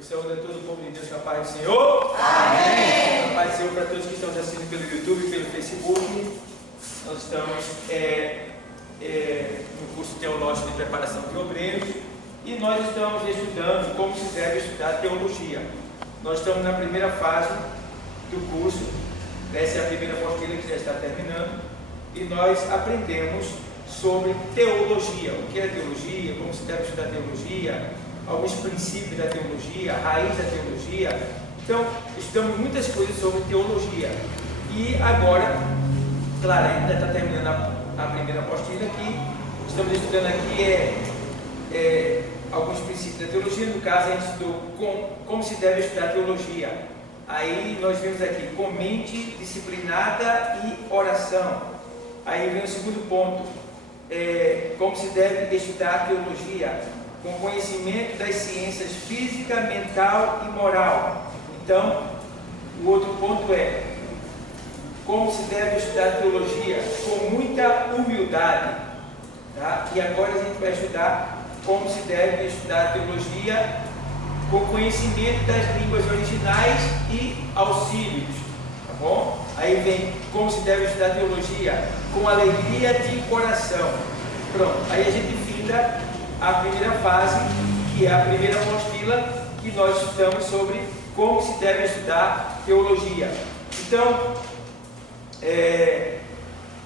Eu saúdo a todo o povo de Deus com a paz do Senhor. Amém. A paz do Senhor para todos que estão nos assistindo pelo YouTube e pelo Facebook. Nós estamos no curso teológico de preparação de obreiros e nós estamos estudando como se deve estudar teologia. Nós estamos na primeira fase do curso, essa é a primeira apostila que já está terminando, e nós aprendemos sobre teologia, o que é teologia, como se deve estudar teologia, alguns princípios da teologia, a raiz da teologia. Então, estudamos muitas coisas sobre teologia. E agora, claro, ainda está terminando a primeira apostila aqui. Estamos estudando aqui alguns princípios da teologia. No caso, a gente estudou como se deve estudar teologia. Aí nós vimos aqui com mente disciplinada e oração. Aí vem o segundo ponto, como se deve estudar teologia, com conhecimento das ciências física, mental e moral. Então, o outro ponto é como se deve estudar teologia com muita humildade, tá? E agora a gente vai estudar como se deve estudar teologia com conhecimento das línguas originais e auxílios, tá bom? Aí vem como se deve estudar teologia com alegria de coração. Pronto, aí a gente finda a primeira fase, que é a primeira apostila, que nós estudamos sobre como se deve estudar teologia. Então,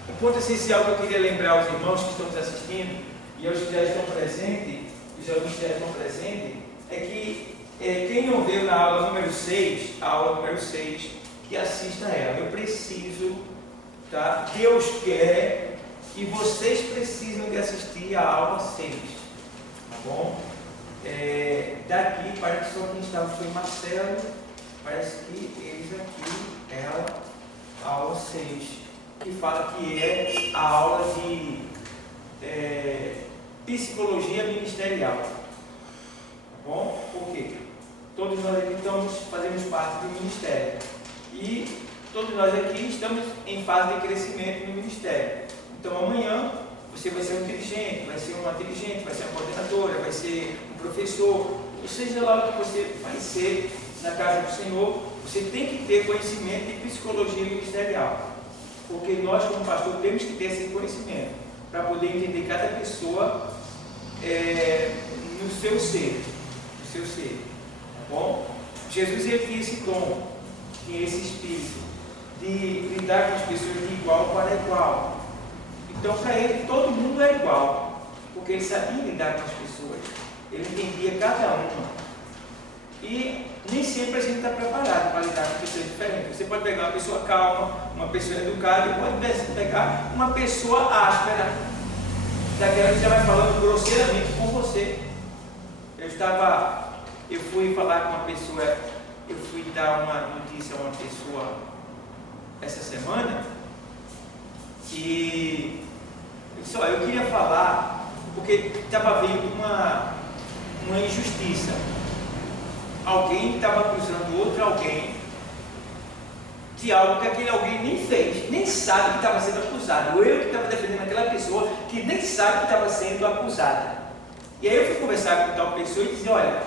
o ponto essencial que eu queria lembrar aos irmãos que estão nos assistindo e aos que já estão presentes, os alunos que já estão presentes, é que quem não veio na aula número 6, a aula número 6, que assista a ela. Eu preciso, tá? Deus quer e vocês precisam de assistir a aula 6. Tá bom? Daqui, parece que só quem estava foi Marcelo, parece que eles aqui, ela, a aula 6, que fala que é a aula de psicologia ministerial. Tá bom? Por quê? Todos nós aqui fazemos parte do ministério e todos nós aqui estamos em fase de crescimento no ministério. Então amanhã você vai ser um dirigente, vai ser uma dirigente, vai ser uma coordenadora, vai ser um professor, ou seja lá o que você vai ser na casa do Senhor, você tem que ter conhecimento de psicologia ministerial, porque nós como pastor temos que ter esse conhecimento para poder entender cada pessoa no seu ser, tá bom? Jesus ele tinha esse dom, tinha esse espírito de lidar com as pessoas de igual para igual. Então, para ele, todo mundo é igual, porque ele sabia lidar com as pessoas, ele entendia cada uma. E nem sempre a gente está preparado para lidar com pessoas diferentes. Você pode pegar uma pessoa calma, uma pessoa educada, e pode pegar uma pessoa áspera, daquela que já vai falando grosseiramente com você. Eu fui falar com uma pessoa, eu fui dar uma notícia a uma pessoa essa semana, e eu disse, olha, eu queria falar, porque estava vendo uma injustiça. Alguém estava acusando outro alguém de algo que aquele alguém nem fez, nem sabe que estava sendo acusado. Ou eu que estava defendendo aquela pessoa que nem sabe que estava sendo acusada. E aí eu fui conversar com tal pessoa e disse, olha,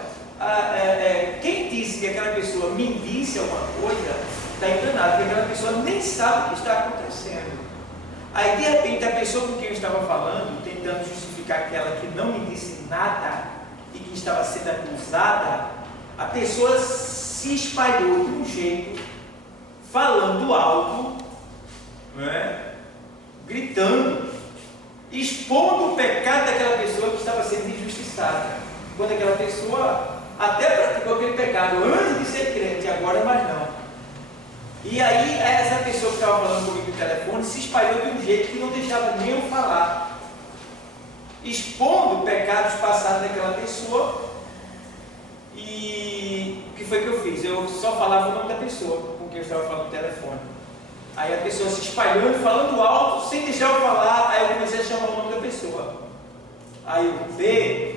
quem disse que aquela pessoa me disse alguma coisa, está enganado, porque aquela pessoa nem sabe o que está acontecendo. Aí de repente a pessoa com quem eu estava falando, tentando justificar aquela que não me disse nada e que estava sendo acusada, a pessoa se espalhou de um jeito, falando alto, gritando, expondo o pecado daquela pessoa que estava sendo injustiçada, quando aquela pessoa até praticou aquele pecado antes de ser crente, agora mais não. E aí essa pessoa que estava falando comigo no telefone se espalhou de um jeito que não deixava nem eu falar, expondo pecados passados daquela pessoa. E o que foi que eu fiz? Eu só falava o nome da pessoa com quem eu estava falando no telefone. Aí a pessoa se espalhando, falando alto, sem deixar eu falar. Aí eu comecei a chamar o nome da pessoa. Aí eu, B,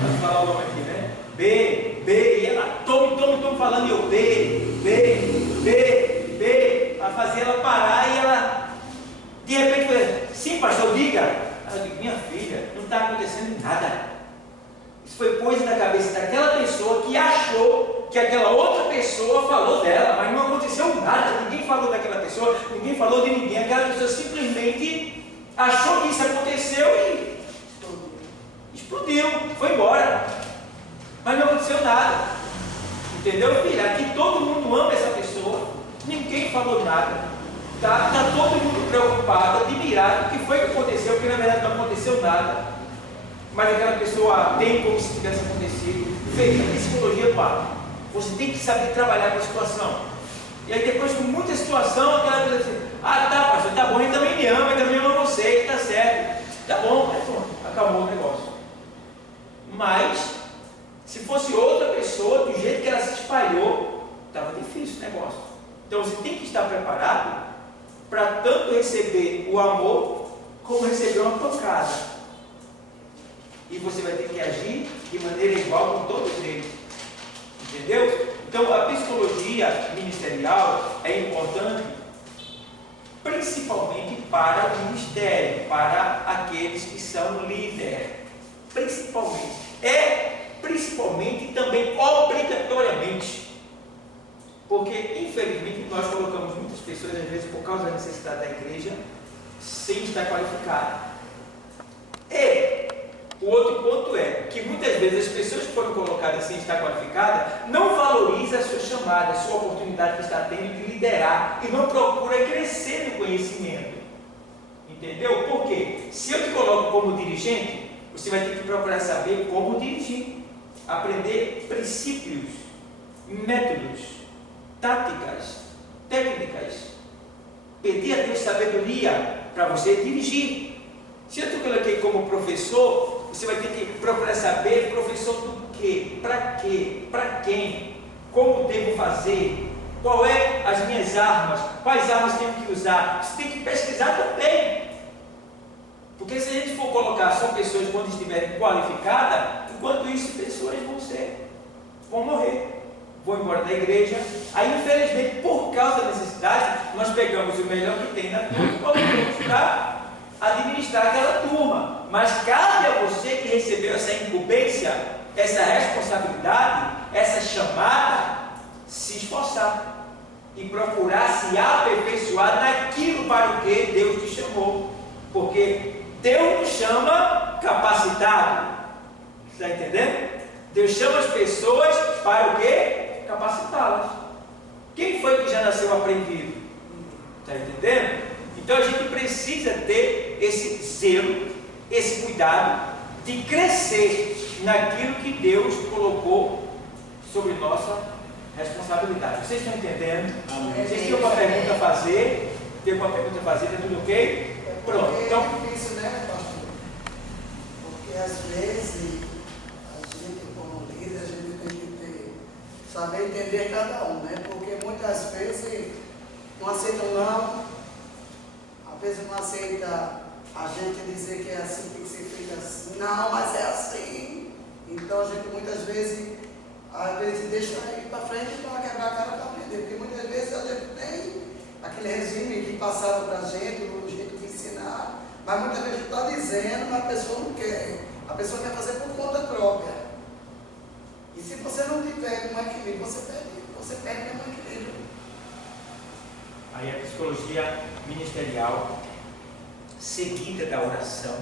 vamos falar o nome aqui, né? B, e ela, tome falando, e eu, B, a fazer ela parar, e ela, de repente, falou, sim, pastor, diga. Aí eu digo, minha filha, não está acontecendo nada. Isso foi por coisa na cabeça daquela pessoa que achou que aquela outra pessoa falou dela, mas não aconteceu nada, ninguém falou daquela pessoa, ninguém falou de ninguém, aquela pessoa simplesmente achou que isso aconteceu e explodiu, foi embora, mas não aconteceu nada, entendeu, filho? Aqui todo mundo ama essa pessoa, ninguém falou nada, tá todo mundo preocupado, admirado, o que foi que aconteceu, porque na verdade não aconteceu nada, mas aquela pessoa tem como se tivesse acontecido. Veja, a psicologia, pá, você tem que saber trabalhar com a situação. E aí depois, com muita situação, aquela pessoa assim, ah, tá, pastor, tá bom, ele também me ama, ele também ama você, tá certo, tá bom, mas pronto, acabou o negócio. Mas, se fosse outra pessoa, do jeito que ela se espalhou, estava difícil o negócio. Então você tem que estar preparado para tanto receber o amor, como receber uma pancada. E você vai ter que agir de maneira igual com todos eles. Entendeu? Então a psicologia ministerial é importante principalmente para o ministério, para aqueles que são líderes. Principalmente e também obrigatoriamente. Porque infelizmente nós colocamos muitas pessoas, às vezes por causa da necessidade da igreja, sem estar qualificada. O outro ponto é que muitas vezes as pessoas que foram colocadas sem estar qualificadas não valorizam a sua chamada, a sua oportunidade que está tendo de liderar e não procura crescer no conhecimento. Entendeu? Por quê? Se eu te coloco como dirigente, você vai ter que procurar saber como dirigir, aprender princípios, métodos, táticas, técnicas, pedir a Deus sabedoria para você dirigir. Se eu te coloquei como professor, você vai ter que procurar saber, professor do quê, para quem, como devo fazer, qual é as minhas armas, quais armas tenho que usar. Você tem que pesquisar também, porque se a gente for colocar só pessoas quando estiverem qualificadas, enquanto isso pessoas vão morrer, vão embora da igreja. Aí infelizmente, por causa da necessidade, nós pegamos o melhor que tem na turma e colocamos para administrar aquela turma. Mas cabe a você que recebeu essa incumbência, essa responsabilidade, essa chamada, se esforçar e procurar se aperfeiçoar naquilo para o que Deus te chamou, porque Deus nos chama capacitado. Está entendendo? Deus chama as pessoas para o que? Capacitá-las. Quem foi que já nasceu aprendido? Está entendendo? Então a gente precisa ter esse zelo, esse cuidado de crescer naquilo que Deus colocou sobre nossa responsabilidade. Vocês estão entendendo? Amém. Vocês têm uma pergunta a fazer? Tem uma pergunta a fazer? Está tudo ok? Pronto. Então, é difícil, né, pastor? Porque às vezes a gente, como líder, a gente tem que saber entender cada um, né? Porque muitas vezes não aceitam não. Às vezes não aceita a gente dizer que é assim, tem que ser feito assim. Não, mas é assim. Então a gente muitas vezes, deixa ir para frente para quebrar a cara para aprender. Porque muitas vezes a gente tem aquele regime que passaram para a gente, o jeito de ensinar, mas muitas vezes a gente está dizendo, mas a pessoa não quer. A pessoa quer fazer por conta própria. E se você não tiver um equilíbrio, você perde um equilíbrio. Aí a psicologia ministerial, seguida da oração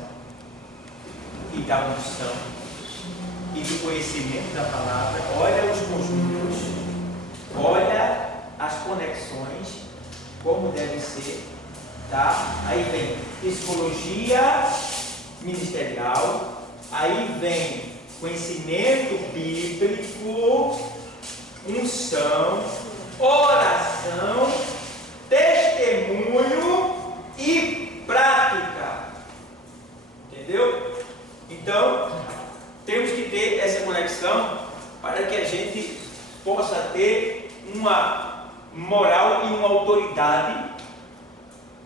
e da unção e do conhecimento da palavra, olha os conjuntos, olha as conexões, como deve ser, tá? Aí vem psicologia ministerial, aí vem conhecimento bíblico, unção, oração, testemunho e prática. Entendeu? Então, temos que ter essa conexão para que a gente possa ter uma moral e uma autoridade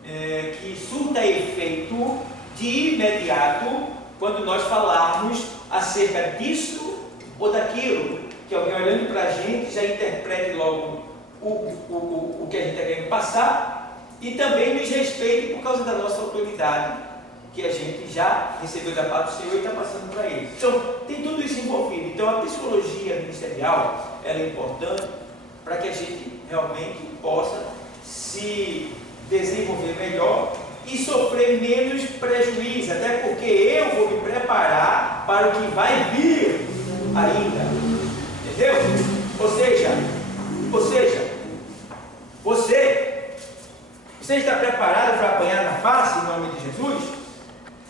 que surta efeito de imediato quando nós falarmos acerca disso ou daquilo, que alguém olhando para a gente já interprete logo o que a gente está querendo passar e também nos respeite por causa da nossa autoridade que a gente já recebeu da parte do Senhor e está passando para eles. Então, tem tudo isso envolvido. Então, a psicologia ministerial, ela é importante para que a gente realmente possa se desenvolver melhor e sofrer menos prejuízo, até porque eu vou me preparar para o que vai vir ainda, entendeu? Ou seja, você está preparado para apanhar na face em nome de Jesus?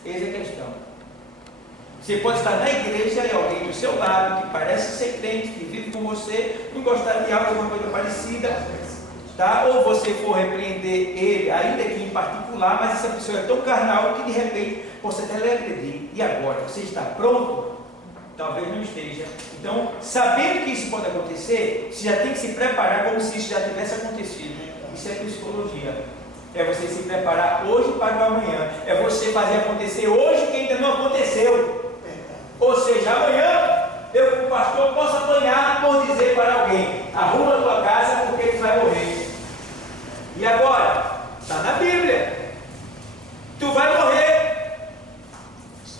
Essa é a questão. Você pode estar na igreja e alguém do seu lado que parece ser crente, que vive com você, não gostar de algo, alguma coisa parecida, tá? Ou você for repreender ele, ainda que em particular, mas essa pessoa é tão carnal que de repente possa até lhe agredir. E agora? Você está pronto? Talvez não esteja. Então, sabendo que isso pode acontecer, você já tem que se preparar como se isso já tivesse acontecido. Isso é psicologia. É você se preparar hoje para o amanhã. É você fazer acontecer hoje que ainda não aconteceu. Ou seja, amanhã eu, como pastor, posso apanhar por dizer para alguém: arruma a tua casa porque tu vai morrer. E agora? Está na Bíblia. Tu vai morrer.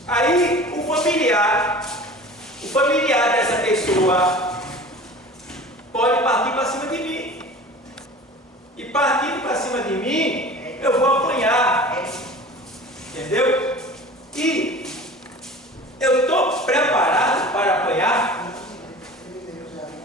Aí o familiar dessa pessoa pode partir para cima de mim. E partindo para cima de mim, eu vou apanhar. Entendeu? E eu estou preparado para apanhar?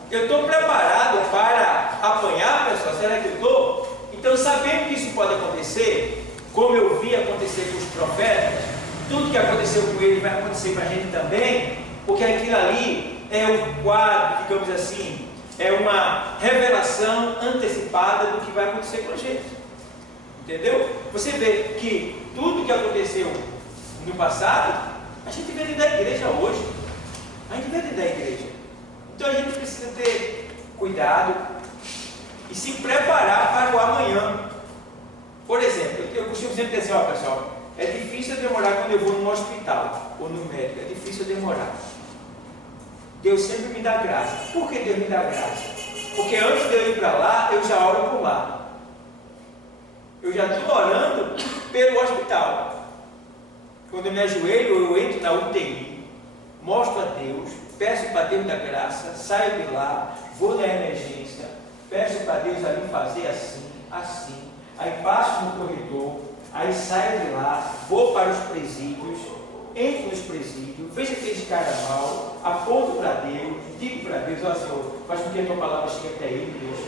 Eu estou preparado para apanhar, pessoal? Será que eu estou? Então, sabendo que isso pode acontecer, como eu vi acontecer com os profetas, tudo que aconteceu com eles vai acontecer com a gente também, porque aquilo ali é um quadro, digamos assim, é uma revelação antecipada do que vai acontecer com a gente. Entendeu? Você vê que tudo que aconteceu no passado, a gente vê dentro da igreja hoje. A gente vê dentro da igreja. Então a gente precisa ter cuidado e se preparar para o amanhã. Por exemplo, eu costumo sempre dizer assim, ó pessoal, é difícil eu demorar quando eu vou num hospital ou no médico, é difícil eu demorar. Deus sempre me dá graça. Por que Deus me dá graça? Porque antes de eu ir para lá, eu já oro por lá. Eu já estou orando pelo hospital. Quando eu me ajoelho, eu entro na UTI, mostro a Deus, peço para Deus dar graça, saio de lá, vou na emergência, peço para Deus ali fazer assim, aí passo no corredor, aí saio de lá, vou para os presídios, entro nos presídios, vejo aqueles caras mal, aponto para Deus, digo para Deus: ó Senhor, faz com que a tua palavra chegue até ele, Deus,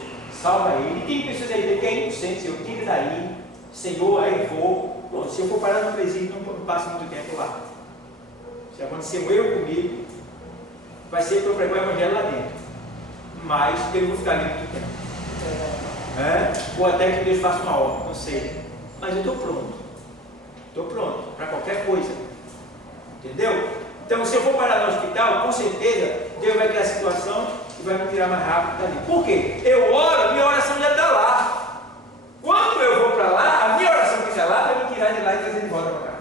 salva ele. E tem pessoas aí que é inocente, Senhor, tira daí, Senhor, aí vou. Pronto, se eu for parar no presídio, não passo muito tempo lá. Se aconteceu eu comigo, vai ser para eu pregar o evangelho lá dentro, mas eu não vou ficar ali muito tempo. Ou até que Deus faça uma obra, não sei, mas eu estou pronto para qualquer coisa. Entendeu? Então, se eu for parar no hospital, com certeza Deus vai criar a situação e vai me tirar mais rápido dali. Por quê? Eu oro, minha oração já está lá. Quando eu vou para lá, a minha oração que está lá vai me tirar de lá e trazer de volta para cá.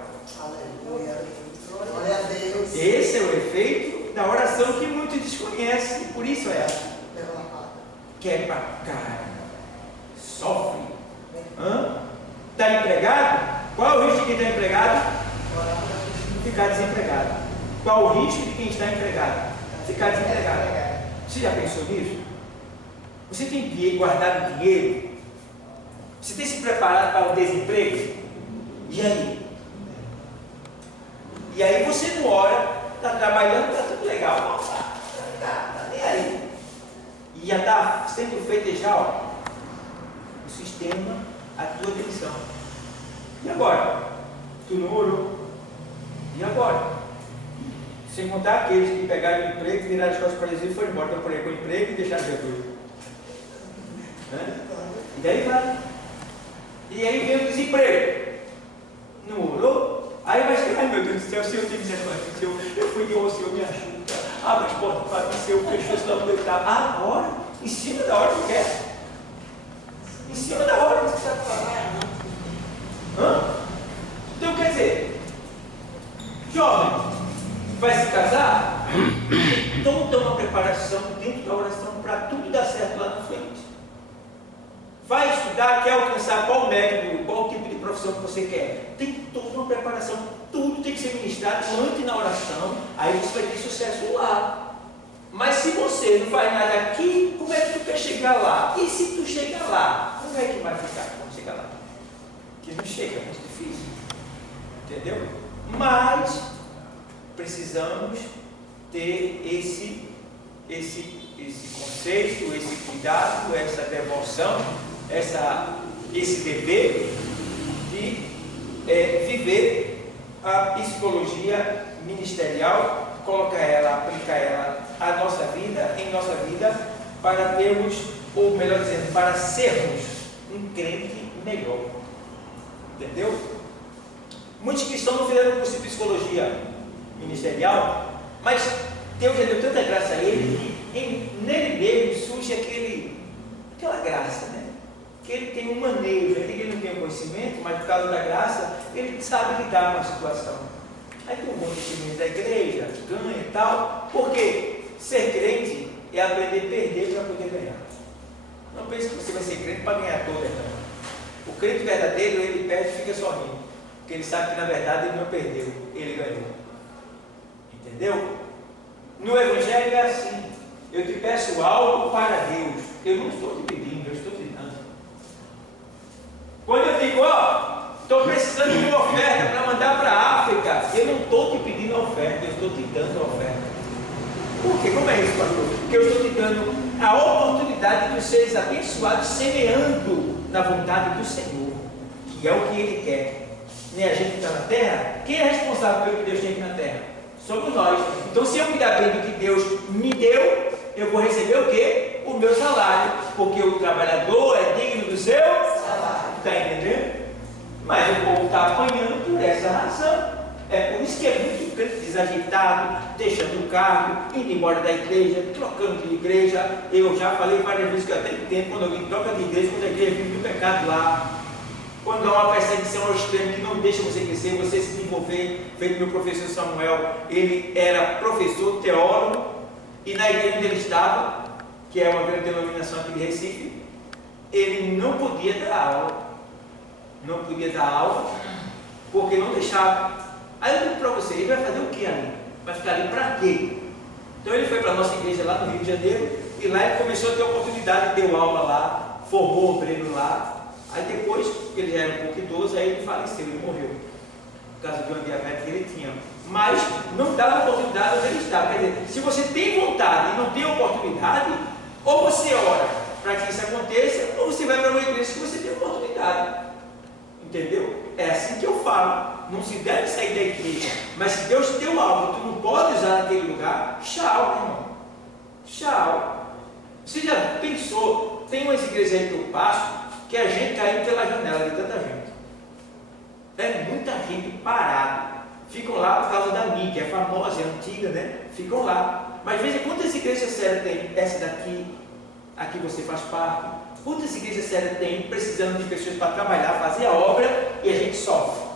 Aleluia. Glória a Deus. Esse é o efeito da oração que muitos desconhecem. Por isso é quer para cá, sofre. Está empregado? Qual é o risco de quem está empregado? Ficar desempregado. Qual o risco de quem está empregado? Ficar desempregado. Você já pensou nisso? Você tem guardado dinheiro? Você tem se preparado para o desemprego? E aí? E aí você não ora, está trabalhando, está tudo legal, não está nem aí. E já está sendo feito já, ó, o sistema à tua atenção. E agora? Tu não orou? E agora? Sem contar aqueles que pegaram o emprego, viraram as costas para Jesus e foram embora para o emprego e deixaram Jesus. E daí vai. E aí vem o desemprego. Não orou? Aí vai chegar: ai meu Deus do céu, Senhor, tem misericórdia, Senhor, eu fui de onde, Senhor, me ajuda. Abre as portas para mim, Senhor, fechou esse nome do estado. Agora? Em cima da hora que quer. Em cima da hora que você está falando. Então quer dizer, jovem, vai se casar? Toda uma preparação dentro da oração para tudo dar certo lá na frente. Vai estudar, quer alcançar qual método, qual tipo de profissão que você quer. Tem toda uma preparação, tudo tem que ser ministrado antes na oração, aí você vai ter sucesso lá. Mas se você não faz nada aqui, como é que tu quer chegar lá? E se tu chegar lá, como é que vai ficar quando chegar lá? Que não chega, é muito difícil. Entendeu? Mas precisamos ter esse conceito, esse cuidado, essa devoção, esse dever de viver a psicologia ministerial, colocar ela, aplicar ela à nossa vida, em nossa vida, para termos, ou melhor dizendo, para sermos um crente melhor. Entendeu? Muitos cristãos não fizeram curso de psicologia ministerial, mas Deus já deu tanta graça a ele que nele mesmo surge aquela graça, né? Que ele tem um manejo, ele não tem conhecimento, mas por causa da graça, ele sabe lidar com a situação. Aí tem um monte de time da igreja, ganha e tal, porque ser crente é aprender a perder para poder ganhar. Não pense que você vai ser crente para ganhar toda, não. O crente verdadeiro, ele perde e fica sorrindo, porque ele sabe que na verdade ele não perdeu, ele ganhou. Entendeu? No Evangelho é assim: eu te peço algo para Deus, eu não estou te pedindo, eu estou te dando. Quando eu digo, estou precisando de uma oferta para mandar para a África, eu não estou te pedindo a oferta, eu estou te dando a oferta. Por quê? Como é isso, pastor? Porque eu estou te dando a oportunidade de seres abençoados, semeando na vontade do Senhor, que é o que Ele quer. Nem a gente está na terra, quem é responsável pelo que Deus tem aqui na terra? Somos nós. Então, se eu cuidar bem do que Deus me deu, eu vou receber o quê? O meu salário, porque o trabalhador é digno do seu salário. Está entendendo? Mas o povo está apanhando por essa razão. É por isso que é muito desajeitado, deixando o cargo, indo embora da igreja, trocando de igreja. Eu já falei várias vezes que eu até entendo quando alguém troca de igreja, quando a igreja vive do pecado lá. Quando há uma perseguição ao extremo que não deixa você crescer, você se desenvolver, feito meu professor Samuel, ele era professor, teólogo, e na igreja onde ele estava, que é uma grande denominação aqui de Recife, ele não podia dar aula. Não podia dar aula, porque não deixava. Aí eu digo para você, ele vai fazer o que ali? Vai ficar ali para quê? Então ele foi para a nossa igreja lá no Rio de Janeiro, e lá ele começou a ter oportunidade, deu aula lá, formou obreiro lá. Aí depois, porque ele já era um pouco idoso, aí ele faleceu, ele morreu, por causa de uma diabetes que ele tinha. Mas não dava oportunidade onde ele estava. Quer dizer, se você tem vontade e não tem oportunidade, ou você ora para que isso aconteça, ou você vai para uma igreja que você tem oportunidade. Entendeu? É assim que eu falo. Não se deve sair da igreja. Mas se Deus te deu algo, tu não pode usar naquele lugar, tchau, irmão. Tchau. Você já pensou? Tem umas igrejas aí que eu passo, que a gente caiu pela janela de tanta gente. É muita gente parada. Ficam lá por causa da mídia, é famosa, é antiga, né? Ficam lá. Mas veja quantas igrejas sérias tem. Essa daqui, aqui você faz parte. Quantas igrejas sérias tem precisando de pessoas para trabalhar, fazer a obra, e a gente sofre.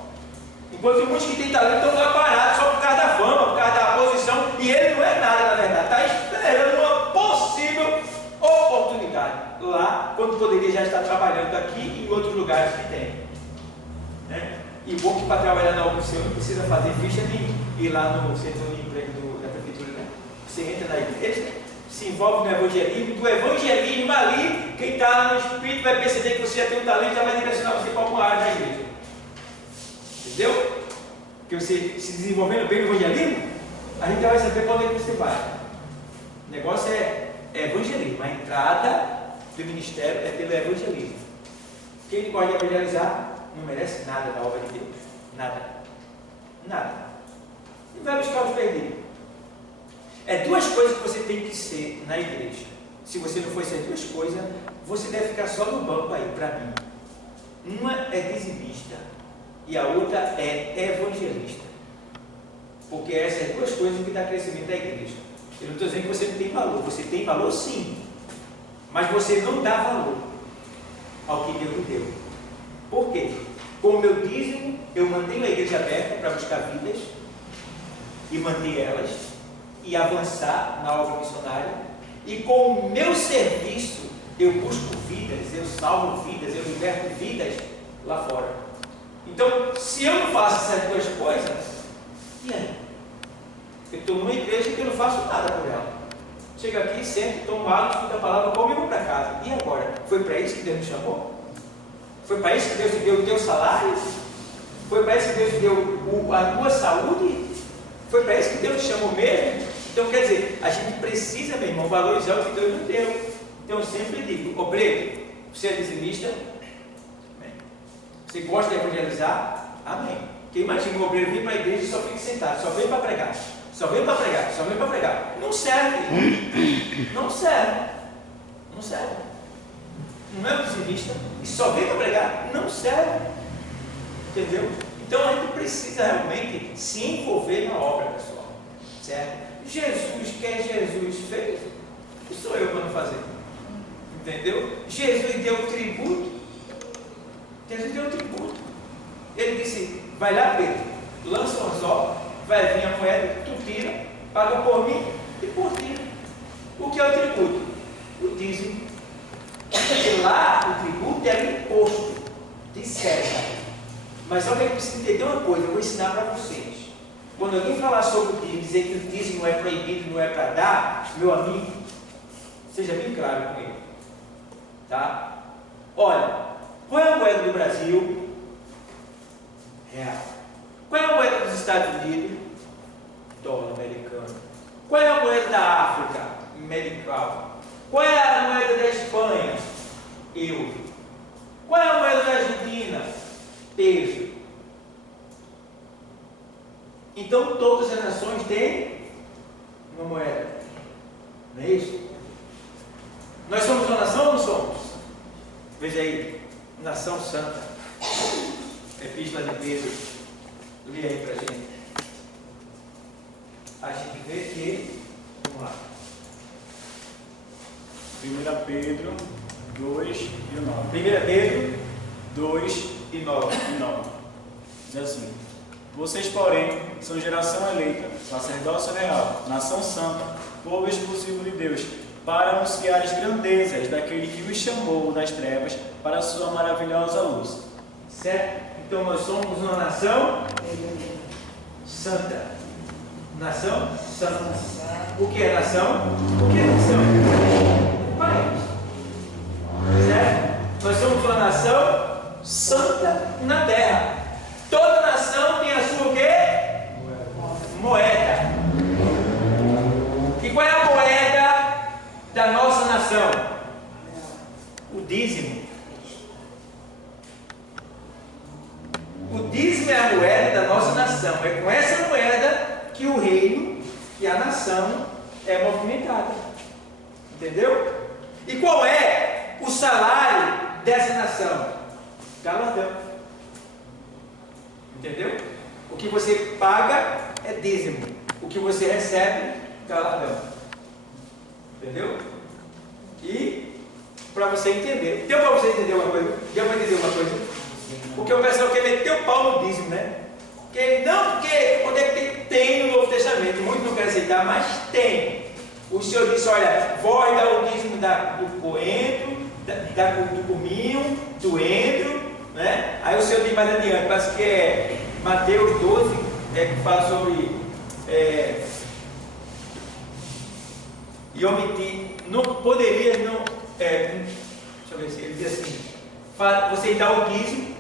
Enquanto muitos que têm talento estão lá parados só por causa da fama, por causa da posição, e ele não é nada, na verdade. Está esperando uma possível oportunidade lá, quando poderia já estar trabalhando aqui e em outros lugares que tem, né? E bom que para trabalhar na obra do Senhor não precisa fazer ficha de ir lá no centro de emprego da prefeitura, né? Você entra na igreja, se envolve no evangelismo, do evangelismo ali, quem está no Espírito vai perceber que você já tem um talento e já vai direcionar você para alguma área da igreja. Entendeu? Porque você se desenvolvendo bem no evangelismo, a gente já vai saber para onde é que você vai. O negócio é evangelismo, a entrada do ministério é pelo evangelismo. Quem não pode evangelizar não merece nada da obra de Deus. Nada. Nada. E vai buscar os perdidos. É duas coisas que você tem que ser na igreja. Se você não for essas duas coisas, você deve ficar só no banco aí, para mim. Uma é dizimista e a outra é evangelista. Porque essas duas coisas que dão crescimento da igreja. Eu não estou dizendo que você não tem valor. Você tem valor sim. Mas você não dá valor ao que Deus lhe deu. Por quê? Com o meu dízimo, eu mantenho a igreja aberta para buscar vidas e manter elas e avançar na obra missionária. E com o meu serviço, eu busco vidas, eu salvo vidas, eu liberto vidas lá fora. Então, se eu não faço essas duas coisas, e aí? Eu estou numa igreja que eu não faço nada por ela. Chego aqui, sento, tomo água, escuto a palavra, como e vou para casa. E agora? Foi para isso que Deus me chamou? Foi para isso que Deus te deu o teu salário? Foi para isso que Deus te deu a tua saúde? Foi para isso que Deus te chamou mesmo? Então, quer dizer, a gente precisa, meu irmão, valorizar o que Deus nos deu. Então, eu sempre digo, obreiro, você é dizimista? Amém. Você gosta de evangelizar? Amém. Porque imagina o obreiro vir para a igreja e só fica sentado, só vem para pregar. Só vem para pregar, só vem para pregar. Não serve. Não serve. Não serve. Não é um dizimista e só vem para pregar. Não serve. Entendeu? Então a gente precisa realmente se envolver na obra, pessoal. Certo? Jesus, quem Jesus fez, que sou eu para não fazer? Entendeu? Jesus deu o tributo. Jesus deu o tributo. Ele disse: vai lá, Pedro, lança o anzol, vai vir a moeda, tu tira, paga por mim e por ti. O que é o tributo? O dízimo. Porque lá o tributo é o imposto de César. Mas só que a gente precisa entender uma coisa, eu vou ensinar para vocês. Quando alguém falar sobre o dízimo, dizer que o dízimo é proibido, não é para dar, meu amigo, seja bem claro com ele. Tá? Olha, qual é a moeda do Brasil? Real. Qual é a moeda dos Estados Unidos? Dólar americano. Qual é a moeda da África? Medical. Qual é a moeda da Espanha? Euro. Qual é a moeda da Argentina? Peso. Então todas as nações têm uma moeda. Não é isso? Nós somos uma nação ou não somos? Veja aí, nação santa. Epístola de Pedro. Lê aí para a gente. A gente vê que, vamos lá. 1 Pedro 2 e 9. 1 Pedro 2 e 9. Diz assim: vocês, porém, são geração eleita, sacerdócio real, nação santa, povo exclusivo de Deus, para anunciar as grandezas daquele que os chamou das trevas para a sua maravilhosa luz. Certo? Então nós somos uma nação santa. Nação santa. O que é nação? O que é nação? País. Certo? Nós somos uma nação santa na terra. Toda nação tem a sua o quê? Moeda. E qual é a moeda da nossa nação? O dízimo. O dízimo é a moeda da nossa nação. É com essa moeda que o reino, que a nação é movimentada. Entendeu? E qual é o salário dessa nação? Galardão. Entendeu? O que você paga é dízimo. O que você recebe, galardão. Entendeu? E para você entender. Deu para você entender uma coisa? Deu para entender uma coisa? Porque o pessoal quer meter o pau no dízimo, né? Porque onde é que tem no Novo Testamento? Muitos não querem aceitar, mas tem. O Senhor disse: olha, vós dá o dízimo do coentro, do cominho, do endro, né? Aí o Senhor diz mais adiante, parece que é Mateus 12, que fala sobre e omitir, não poderia, não. Deixa eu ver se ele diz assim: você dá o dízimo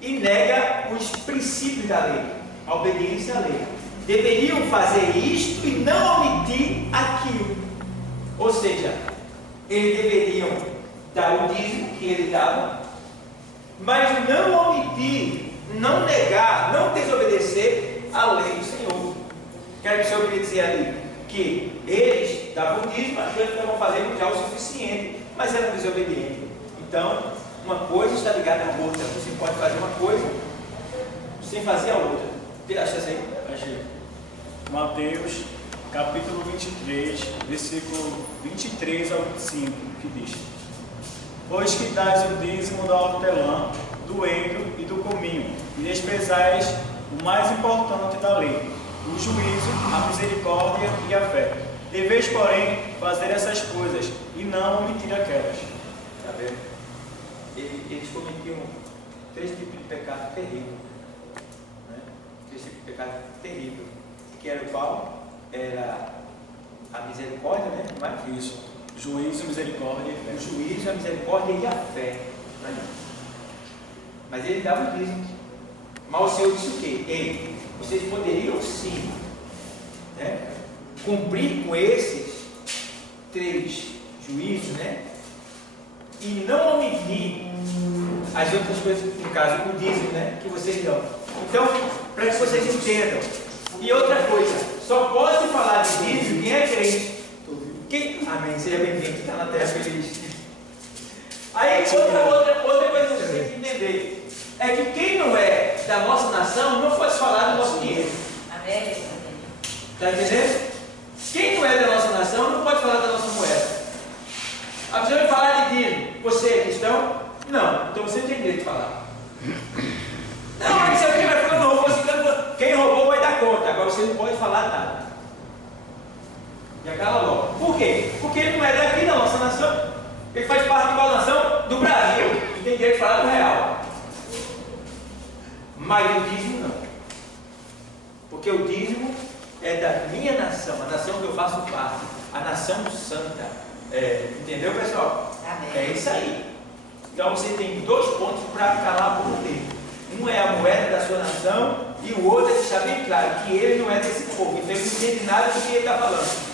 e nega os princípios da lei, a obediência à lei. Deveriam fazer isto e não omitir aquilo. Ou seja, eles deveriam dar o dízimo que ele dava, mas não omitir, não negar, não desobedecer a lei do Senhor. Quero que o Senhor queria dizer ali que eles davam o dízimo, mas eles estavam fazendo já o suficiente, mas eram desobedientes. Então, uma coisa está ligada à outra. Você pode fazer uma coisa sem fazer a outra. Acha assim? Achei. Mateus, capítulo 23, versículo 23 ao 25, que diz: pois que dais o dízimo da hortelã, do endro e do cominho, e desprezais o mais importante da lei, o juízo, a misericórdia e a fé. Deveis, porém, fazer essas coisas, e não omitir aquelas. Está vendo? Eles cometiam três tipos de pecado terrível. Né? Três tipos de pecado terrível. Que era o qual? Era a misericórdia, né? Mas, Isso. Juízo, misericórdia e fé. o juízo, a misericórdia e a fé. Né? Mas ele dava o dízimo. Mas o Senhor disse o quê? Ei, vocês poderiam sim, né, cumprir com esses três juízos, né? E não omitir as outras coisas, no caso, o dízimo, né? Que vocês dão. Então, para que vocês entendam. E outra coisa, só pode falar de dízimo quem é crente. Amém, seja bem-vindo, está na terra feliz. Aí, outra coisa que você tem que entender é que quem não é da nossa nação não pode falar do nosso dinheiro. Amém. Está entendendo? Quem não é da nossa nação não pode falar da nossa moeda. A pessoa vai falar de dízimo. Você é cristão? Não. Então você não tem direito de falar. Não, mas se alguém vai falar, não, quem roubou vai dar conta. Agora você não pode falar nada. Já cala logo. Por quê? Porque ele não é daqui da nossa nação. Ele faz parte de uma nação do Brasil. E tem direito de falar do real. Mas o dízimo não. Porque o dízimo é da minha nação, a nação que eu faço parte, a nação santa. Entendeu, pessoal? Amém. É isso aí. Então você tem dois pontos para calar a boca dele. Um é a moeda da sua nação e o outro é deixar bem claro que ele não é desse povo. Então ele não entende nada do que ele está falando.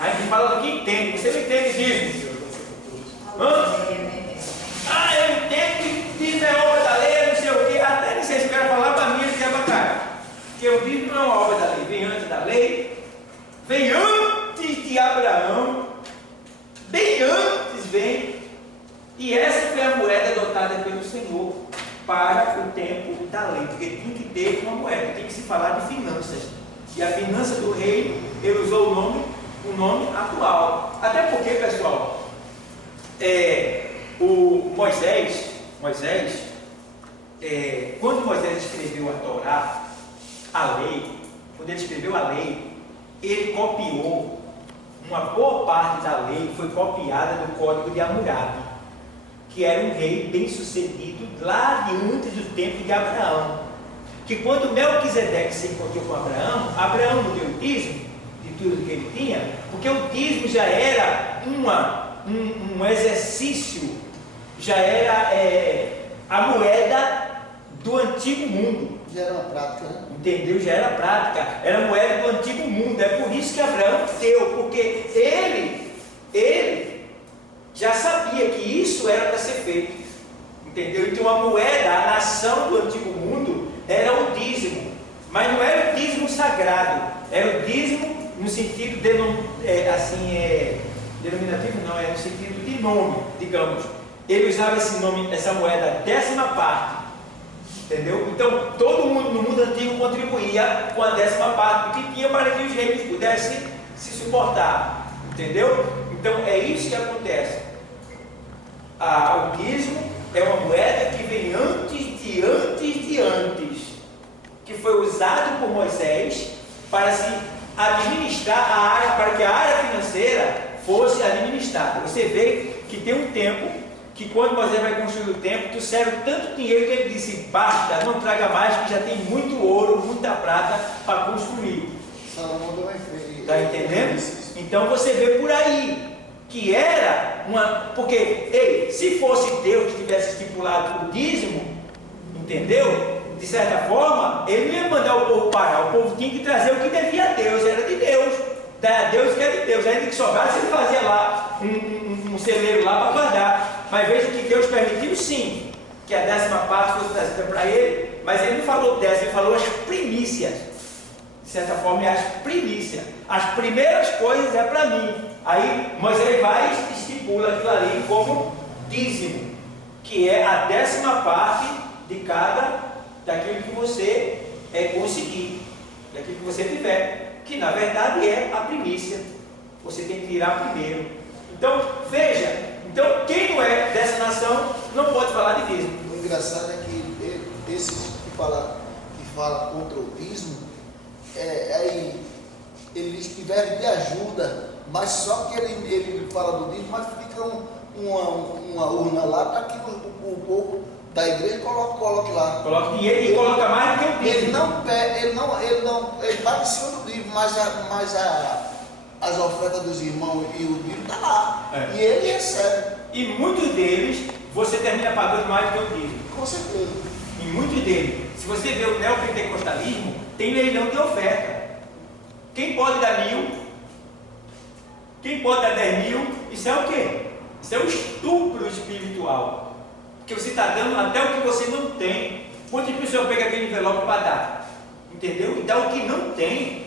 A gente fala do que entende. Você não entende dízimo? Eu entendo que dízimo é obra da lei, não sei o quê. Até nem sei se eu quero falar para mim, ele quer batalha. Porque o dízimo não é uma obra da lei, vem antes da lei, vem antes de Abraão, bem antes vem. E essa foi a moeda adotada pelo Senhor para o tempo da lei, porque tinha que ter uma moeda, tem que se falar de finanças. E a finança do reino, ele usou o nome atual. Até porque, pessoal, o Moisés, quando Moisés escreveu a Torá, a lei, quando ele escreveu a lei, ele copiou, uma boa parte da lei foi copiada do Código de Hammurabi, que era um rei bem sucedido lá diante do tempo de Abraão. Que quando Melquisedeque se encontrou com Abraão não deu o dízimo de tudo que ele tinha, porque o dízimo já era um exercício, já era a moeda do antigo mundo. Já era uma prática, né? Entendeu? Já era prática, era a moeda do antigo mundo. É por isso que Abraão deu, porque ele já sabia que isso era para ser feito. Entendeu? Então a moeda, a nação do antigo mundo era o dízimo, mas não era o dízimo sagrado, era o dízimo no sentido denominativo, não, é no sentido de nome, digamos. Ele usava esse nome, essa moeda, 10ª parte. Entendeu? Então, todo mundo no mundo antigo contribuía com a 10ª parte que tinha para que os reinos pudessem se suportar. Entendeu? Então, é isso que acontece. O dízimo é uma moeda que vem antes, que foi usado por Moisés para se administrar a área, para que a área financeira fosse administrada. Você vê que tem um tempo que quando Moisés vai construir o templo, trouxeram tanto dinheiro que ele disse, basta, não traga mais, que já tem muito ouro, muita prata para construir. Salomão também fez. Está entendendo? Então você vê por aí que era uma... Porque, se fosse Deus que tivesse estipulado o dízimo, entendeu? De certa forma, ele não ia mandar o povo parar, o povo tinha que trazer o que devia a Deus, era de Deus. Dar a Deus que era de Deus, ainda que sobrasse, ele fazia lá um celeiro lá para guardar. Mas veja que Deus permitiu sim, que a 10ª parte fosse trazida para ele, mas ele não falou 10, ele falou as primícias. De certa forma é as primícias. As primeiras coisas é para mim. Aí Moisés vai e estipula aquilo ali como dízimo, que é a 10ª parte de daquilo que você conseguir, daquilo que você tiver. Que na verdade é a primícia, você tem que tirar primeiro. Então, veja, quem não é dessa nação não pode falar de dízimo. O engraçado é que esses que fala contra o dízimo, eles tiveram de ajuda, mas só que ele fala do dízimo, mas fica uma urna lá para que o povo da igreja, coloque lá. Coloca dinheiro e coloca mais do que o dízimo. Ele bate em cima do dízimo, mas as ofertas dos irmãos e o dízimo está lá. É. E ele recebe. E muitos deles você termina pagando mais do que o dízimo. Com certeza. E muitos deles, se você vê o neopentecostalismo, tem leilão de oferta. Quem pode dar 1.000? Quem pode dar 10.000? Isso é o quê? Isso é um estupro espiritual. Porque você está dando até o que você não tem. Quantas pessoas pegam aquele envelope para dar? Entendeu? E dá o que não tem.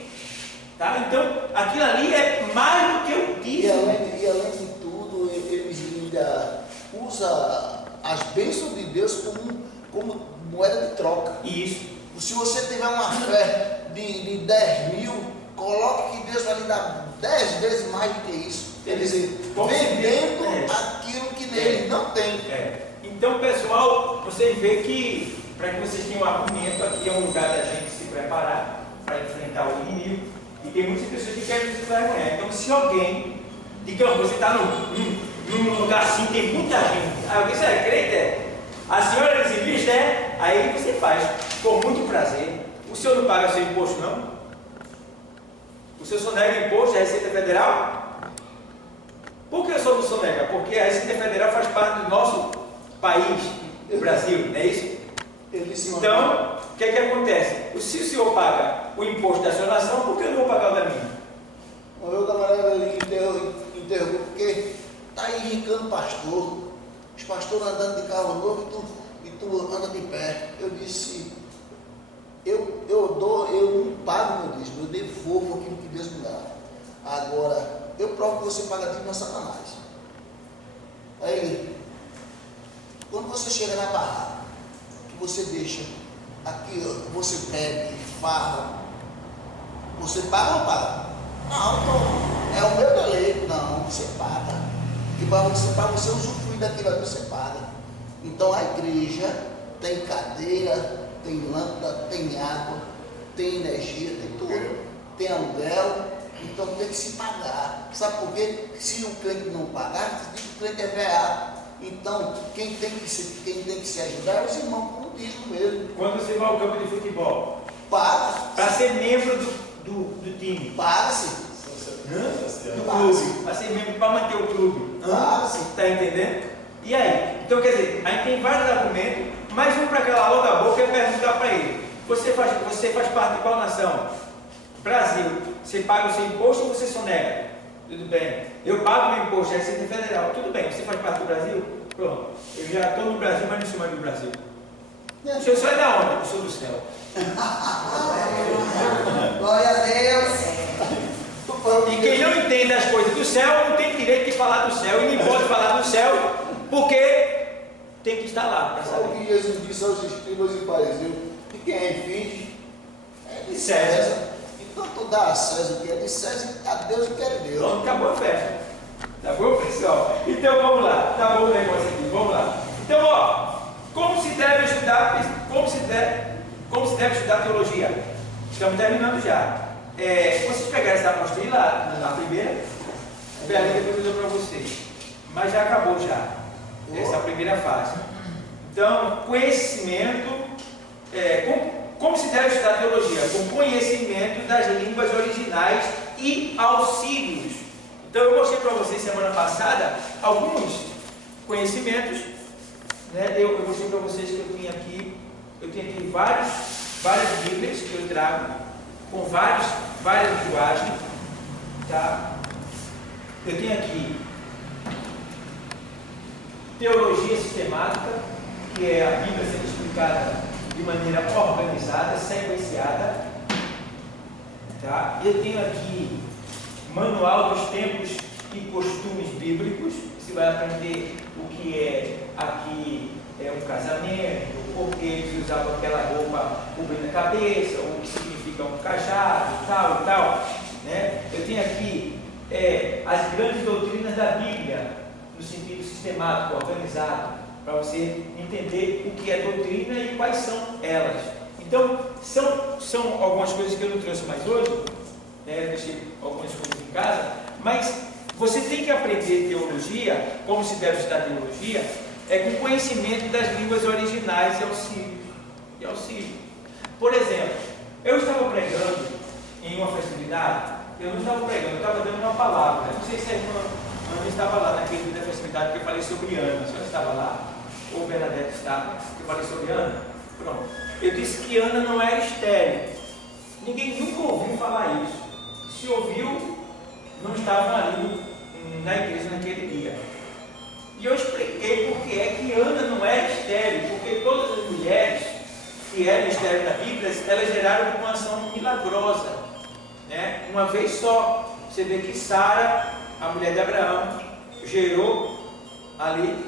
Tá? Então, aquilo ali é mais do que o dízimo. E além de tudo, eles ainda usam as bênçãos de Deus como moeda de troca. Isso. Se você tiver uma fé de 10.000, coloque que Deus vai lhe dar 10 vezes mais do que isso. Quer dizer, vendendo aquilo que nele não tem. Então, pessoal, vocês veem que, para que vocês tenham um argumento, aqui é um lugar da gente se preparar para enfrentar o inimigo. E tem muitas pessoas que querem se envergonhar. Então, se alguém, digamos, você está num lugar assim, tem muita gente. Alguém você é crente? A senhora é exibista? Aí você faz com muito prazer. O senhor não paga seu imposto, não? O senhor sonega imposto, a Receita Federal? Por que o senhor não sonega? Porque a Receita Federal faz parte do nosso país, o Brasil, não é isso? Então, o que é que acontece? Se o senhor paga o imposto da sua nação, por que eu não vou pagar o da minha? O meu camarada ali interrogou porque está enricando pastor. Os pastores andando de carro novo e tu anda de pé. Eu disse, eu não pago meu dízimo, eu devolvo aquilo que Deus me dá. Agora, eu provo que você paga dízimo a Satanás. Aí, quando você chega na barraca, que você deixa aqui, você bebe, farra, você paga ou não paga? Não, então, é o meu deleito. Não, você paga. E para você usufruir daquilo ali, você paga. Então a igreja tem cadeira, tem lâmpada, tem água, tem energia, tem tudo. Tem aluguel, então tem que se pagar. Sabe por quê? Se o crente não pagar, o crente é veado. Então, quem tem que se ajudar é os irmãos, como diz mesmo. Quando você vai ao campo de futebol, paga. Para ser membro do time, paga-se. Do clube, para ser membro, para manter o clube. Paga-se. Está entendendo? E aí? Então, quer dizer, a gente tem vários argumentos, mas um para calar logo a boca é perguntar para ele: você faz parte de qual nação? Brasil. Você paga o seu imposto ou você sonega? Tudo bem. Eu pago meu imposto, é Receita Federal. Tudo bem. Você faz parte do Brasil? Pronto. Eu já estou no Brasil, mas não sou mais do Brasil. O senhor sai da onde? Eu sou do céu. Glória a Deus. E quem não entende as coisas do céu não tem direito de falar do céu e nem pode falar do céu porque tem que estar lá para saber. O que Jesus disse aos escribas e fariseus: e quem é finge é de César. Então tu dá a César o que é de César, a Deus o que é de Deus. Pronto, acabou a festa. Tá bom, pessoal? Então vamos lá. Tá bom o negócio aqui. Vamos lá. Então, ó, como se deve estudar teologia? Estamos terminando já. Vocês pegaram essa apostila lá na primeira? Peraí, depois eu dou para vocês. Mas já acabou já. Essa primeira fase. Então, conhecimento. Como se deve estudar teologia? Com conhecimento das línguas originais e auxílios. Então, eu mostrei para vocês semana passada alguns conhecimentos. Né? Eu mostrei para vocês que eu tinha aqui várias Bíblias que eu trago, com várias linguagens. Tá? Eu tenho aqui Teologia Sistemática, que é a Bíblia sendo explicada de maneira organizada, sequenciada. Tá? Eu tenho aqui Manual dos Tempos e Costumes Bíblicos. Você vai aprender o que é aqui um casamento, por que eles usavam aquela roupa cobrindo a cabeça, o que significa um cajado, tal e tal. Né? Eu tenho aqui as grandes doutrinas da Bíblia, no sentido sistemático, organizado, para você entender o que é doutrina e quais são elas. Então, são algumas coisas que eu não trouxe mais hoje, né? Eu deixei algumas coisas em casa, mas você tem que aprender teologia, como se deve estudar teologia, é com conhecimento das línguas originais e auxílio. Por exemplo, eu estava pregando em uma festividade, eu não estava pregando, eu estava dando uma palavra. Eu não sei se a irmã Ana estava lá naquele dia da festividade que eu falei sobre Ana. A senhora estava lá? Ou Bernadette estava? Que eu falei sobre Ana? Pronto. Eu disse que Ana não era estéril. Ninguém nunca ouviu falar isso. Se ouviu, não estavam ali na igreja naquele dia. E eu expliquei porque é que Ana não era estéril, porque todas as mulheres que eram estéreis da Bíblia, elas geraram uma ação milagrosa, né? Uma vez só. Você vê que Sara, a mulher de Abraão, gerou ali,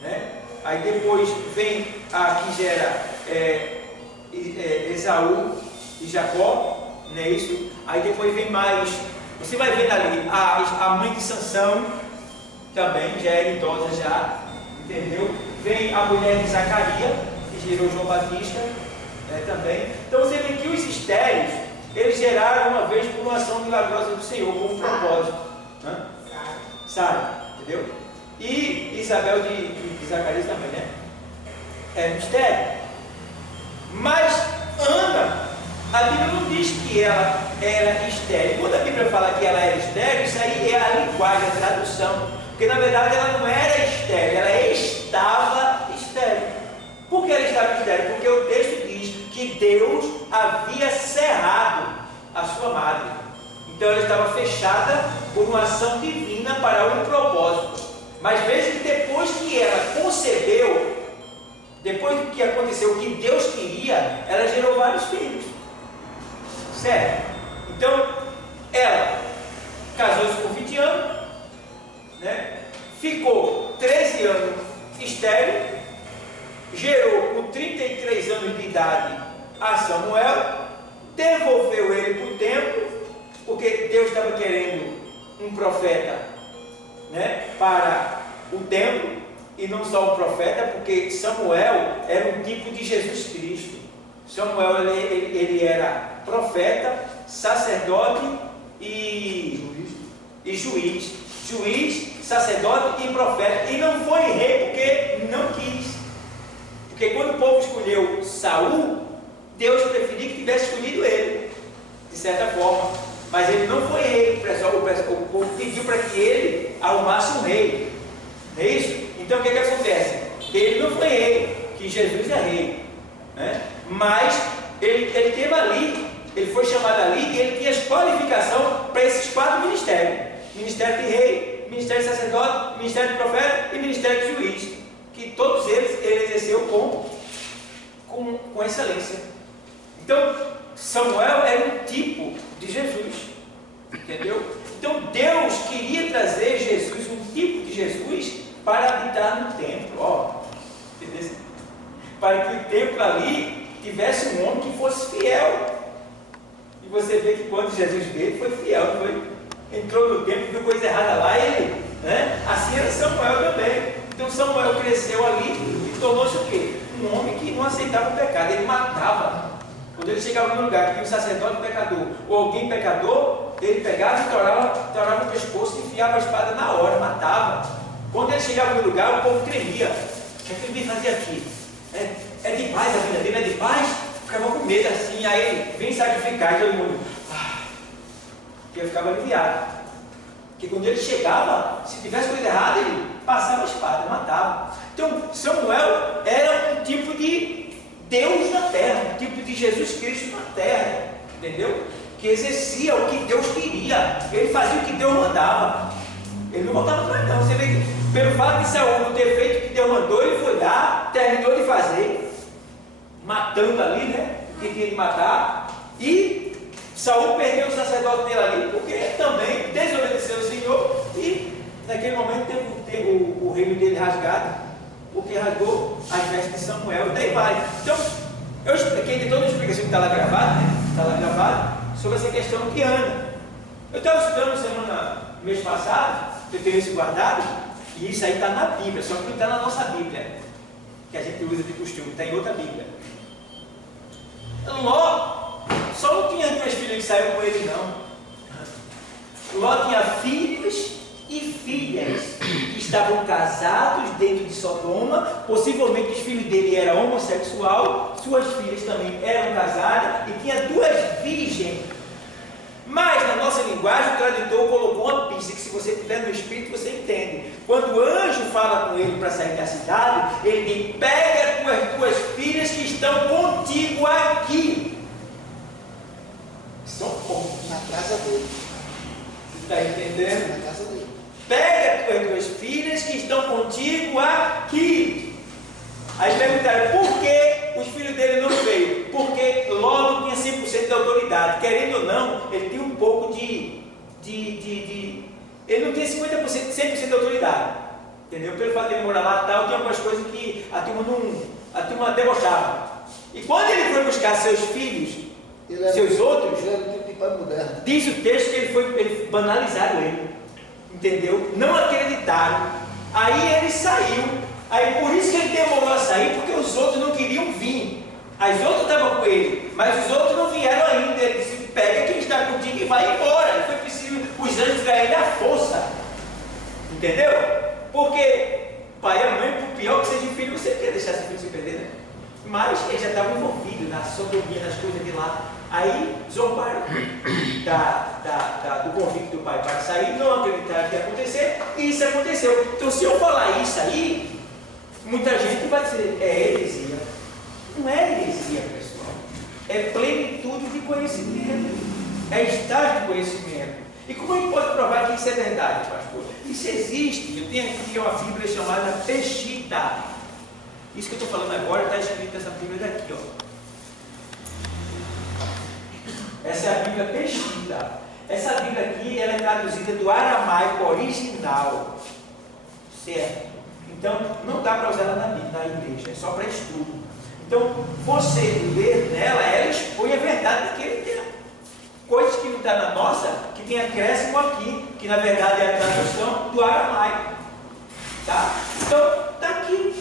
né? Aí depois vem a que gera Esaú e Jacó, não é isso? Aí depois vem mais, você vai ver ali, a mãe de Sansão, também já era idosa já, entendeu? Vem a mulher de Zacarias, que gerou João Batista, né, também. Então você vê que os estéreis, eles geraram uma vez por uma ação milagrosa do Senhor, com um propósito. Sara, entendeu? E Isabel de Zacarias também, né? É mistério. Mas Ana, a Bíblia não diz que ela era estéril. Quando a Bíblia fala que ela era estéril, isso aí é a linguagem, a tradução. Porque na verdade ela não era estéril, ela estava estéril. Por que ela estava estéril? Porque o texto diz que Deus havia cerrado a sua madre. Então ela estava fechada por uma ação divina para um propósito. Mas veja que depois que ela concebeu, depois do que aconteceu, o que Deus queria, ela gerou vários filhos. Certo? Então, ela casou-se com 20 anos, né? Ficou 13 anos estéril, gerou com 33 anos de idade a Samuel, devolveu ele para o templo, porque Deus estava querendo um profeta, né, para o templo, e não só um profeta, porque Samuel era um tipo de Jesus Cristo. Samuel ele era profeta, sacerdote e juiz. Juiz, sacerdote e profeta. E não foi rei porque não quis. Porque quando o povo escolheu Saul, Deus preferia que tivesse escolhido ele, de certa forma. Mas ele não foi rei. O povo pediu para que ele arrumasse um rei. Não é isso? Então o que acontece? Ele não foi rei, que Jesus é rei, né? Mas ele teve ali, ele foi chamado ali e ele tinha as qualificações para esses 4 ministérios: ministério de rei, ministério de sacerdote, ministério de profeta e ministério de juiz, que todos eles ele exerceu com excelência. Então Samuel era um tipo de Jesus, entendeu? Então Deus queria trazer Jesus, um tipo de Jesus, para habitar no templo, ó, entendeu? Para que o templo ali tivesse um homem que fosse fiel. E você vê que quando Jesus veio, foi fiel, não foi? Entrou no templo, viu coisa errada lá, ele, né? Assim era Samuel também. Então Samuel cresceu ali e tornou-se o quê? Um homem que não aceitava o pecado, ele matava. Quando ele chegava num lugar que tinha um sacerdote pecador, ou alguém pecador, ele pegava e torava o pescoço e enfiava a espada na hora, matava. Quando ele chegava no lugar, o povo tremia. O que é que ele vem fazer aqui? É de paz, a vida dele é de paz? Ficava com medo assim, aí ele vem sacrificar e todo mundo. Porque eu ficava aliviado. Porque quando ele chegava, se tivesse coisa errada, ele passava a espada, matava. Então, Samuel era um tipo de Deus na terra, um tipo de Jesus Cristo na terra, entendeu? Que exercia o que Deus queria, ele fazia o que Deus mandava. Ele não voltava atrás não. Você vê que pelo fato de Saul não ter feito o que Deus mandou, ele foi lá, terminou de fazer, matando ali, né? Que tinha de matar. E Saul perdeu o sacerdote dele ali, porque ele também desobedeceu o Senhor. E naquele momento teve o reino dele rasgado, porque rasgou as vestes de Samuel. E daí vai. Então, eu expliquei de toda a explicação que está lá gravada, né? Está lá gravado, sobre essa questão de Ana. Eu estava estudando mês passado, eu tenho isso guardado, e isso aí está na Bíblia, só que não está na nossa Bíblia, que a gente usa de costume, está em outra Bíblia. Ló só não tinha 2 filhos que saíram com ele, não. Ló tinha filhos e filhas que estavam casados dentro de Sodoma, possivelmente os filhos dele eram homossexual, suas filhas também eram casadas e tinha 2 virgens. Mas na nossa linguagem o tradutor colocou uma pista que, se você tiver no Espírito, você entende. Quando o anjo fala com ele para sair da cidade, ele diz: pega as tuas filhas que estão contigo aqui. São poucos. Na casa dele. Está entendendo? Na casa dele. Pega as tuas filhas que estão contigo aqui. Aí perguntaram: por que os filhos dele não veio? Porque logo tinha 100% de autoridade. Querendo ou não, ele tinha um pouco de ele não tinha 100% de autoridade. Entendeu? Pelo fato de ele morar lá e tal, tinha algumas coisas que a turma debochava. E quando ele foi buscar seus filhos, seus outros, ele era tipo de pai moderno. diz o texto que eles banalizaram ele. Entendeu? Não acreditaram. Aí ele saiu. Aí por isso que ele demorou a sair, porque os outros não queriam vir. As outras estavam com ele, mas os outros não vieram ainda. Ele disse: pega quem está contigo e vai embora. E foi preciso os anjos ganharem a força. Entendeu? Porque pai e mãe, por pior que seja o filho, você quer deixar seu filho se perder, né? Mas eles já estavam envolvidos na sodomia, nas coisas de lá. Aí zombaram do convite do pai para sair, não acreditaram que ia acontecer, e isso aconteceu. Então, se eu falar isso aí, muita gente vai dizer: é heresia. Não é heresia, pessoal. É plenitude de conhecimento. É estágio de conhecimento. E como a gente pode provar que isso é verdade, pastor? Isso existe. Eu tenho aqui uma Bíblia chamada Peshitta. Isso que eu estou falando agora está escrito nessa Bíblia daqui, ó. Essa é a Bíblia Peshitta. Essa Bíblia aqui, ela é traduzida do aramaico original. Certo? Então, não dá para usar ela na igreja, é só para estudo. Então, você ler nela, ela expõe a verdade daquele tempo. Coisas que não está na nossa, que tem acréscimo aqui, que na verdade é a tradução do aramaico. Tá? Então, está aqui,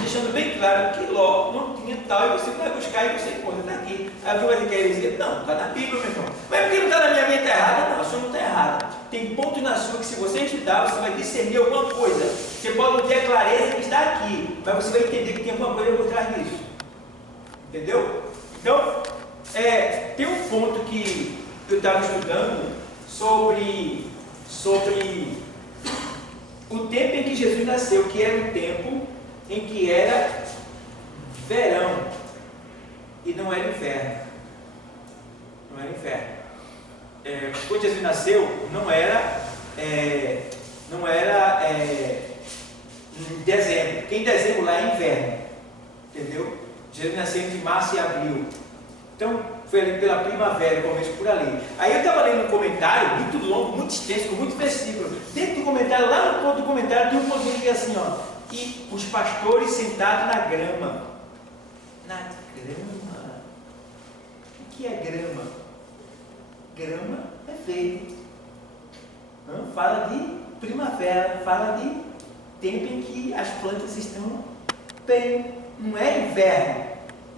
deixando bem claro que Ló não tinha tal, e você vai buscar e você encontra, está aqui. Aí você vai dizer que é heresia? Não, está na Bíblia, meu irmão. Mas porque não está na minha mente errada? Não, a sua não está errada. Tem pontos na sua que, se você estudar, você vai discernir alguma coisa. Você pode não ter a clareza que está aqui, mas você vai entender que tem alguma coisa por trás disso. Entendeu? Então, tem um ponto que eu estava estudando sobre o tempo em que Jesus nasceu, que era um tempo em que era verão e não era inverno. Não era inverno. Quando Jesus nasceu, não era em dezembro, porque em dezembro lá é inverno. Entendeu? Jesus nasceu entre março e abril. Então, foi ali pela primavera, começo por ali. Aí eu estava lendo um comentário muito longo, muito extenso, com muito versículo. Dentro do comentário, lá no ponto do comentário, tem um pontinho que é assim, ó: e os pastores sentados na grama. Na grama? O que é grama? Grama é verde. Fala de primavera, fala de tempo em que as plantas estão bem. Não é inverno,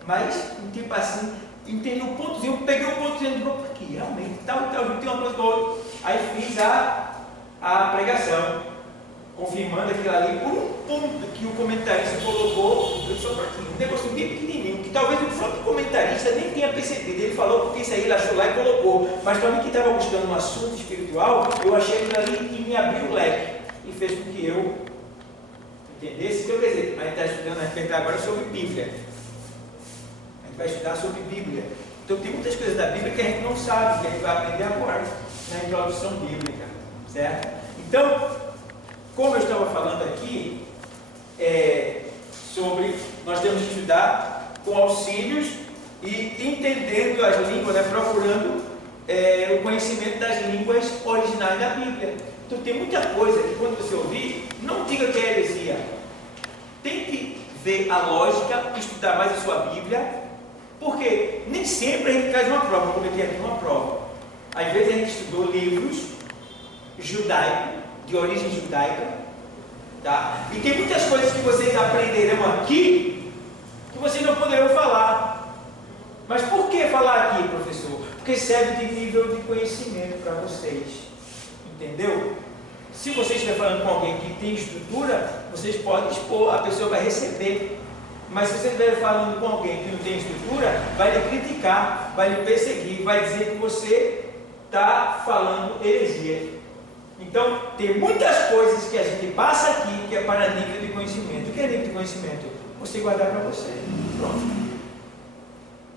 mas um tipo assim, entendi um pontozinho, peguei um pontozinho de novo aqui, realmente, tal, tem uma coisa boa. Aí fiz a pregação, confirmando aquilo ali, por um ponto que o comentarista colocou. Eu só para aqui, um negócio bem pequenininho, que talvez o próprio comentarista nem tenha percebido. Ele falou porque isso aí ele achou lá e colocou, mas para mim que estava buscando um assunto espiritual, eu achei aquilo ali que me abriu o leque e fez com que eu entendesse. Então, quer dizer, a gente está estudando, a gente vai agora sobre Bíblia. A gente vai estudar sobre Bíblia. Então tem muitas coisas da Bíblia que a gente não sabe, que a gente vai aprender agora na introdução bíblica, certo? Então, como eu estava falando aqui, sobre nós temos que estudar com auxílios e entendendo as línguas, né, procurando o conhecimento das línguas originais da Bíblia. Então tem muita coisa que, quando você ouvir, não diga que é heresia. Tente ver a lógica, estudar mais a sua Bíblia, porque nem sempre a gente faz uma prova. Como eu tenho aqui uma prova. Às vezes a gente estudou livros judaicos, de origem judaica, tá? E tem muitas coisas que vocês aprenderão aqui que vocês não poderão falar. Mas por que falar aqui, professor? Porque serve de nível de conhecimento para vocês. Entendeu? Se você estiver falando com alguém que tem estrutura, vocês podem expor, a pessoa vai receber. Mas se você estiver falando com alguém que não tem estrutura, vai lhe criticar, vai lhe perseguir, vai dizer que você está falando heresia. Então, tem muitas coisas que a gente passa aqui que é para nível de conhecimento. O que é nível de conhecimento? Você guardar para você. Pronto.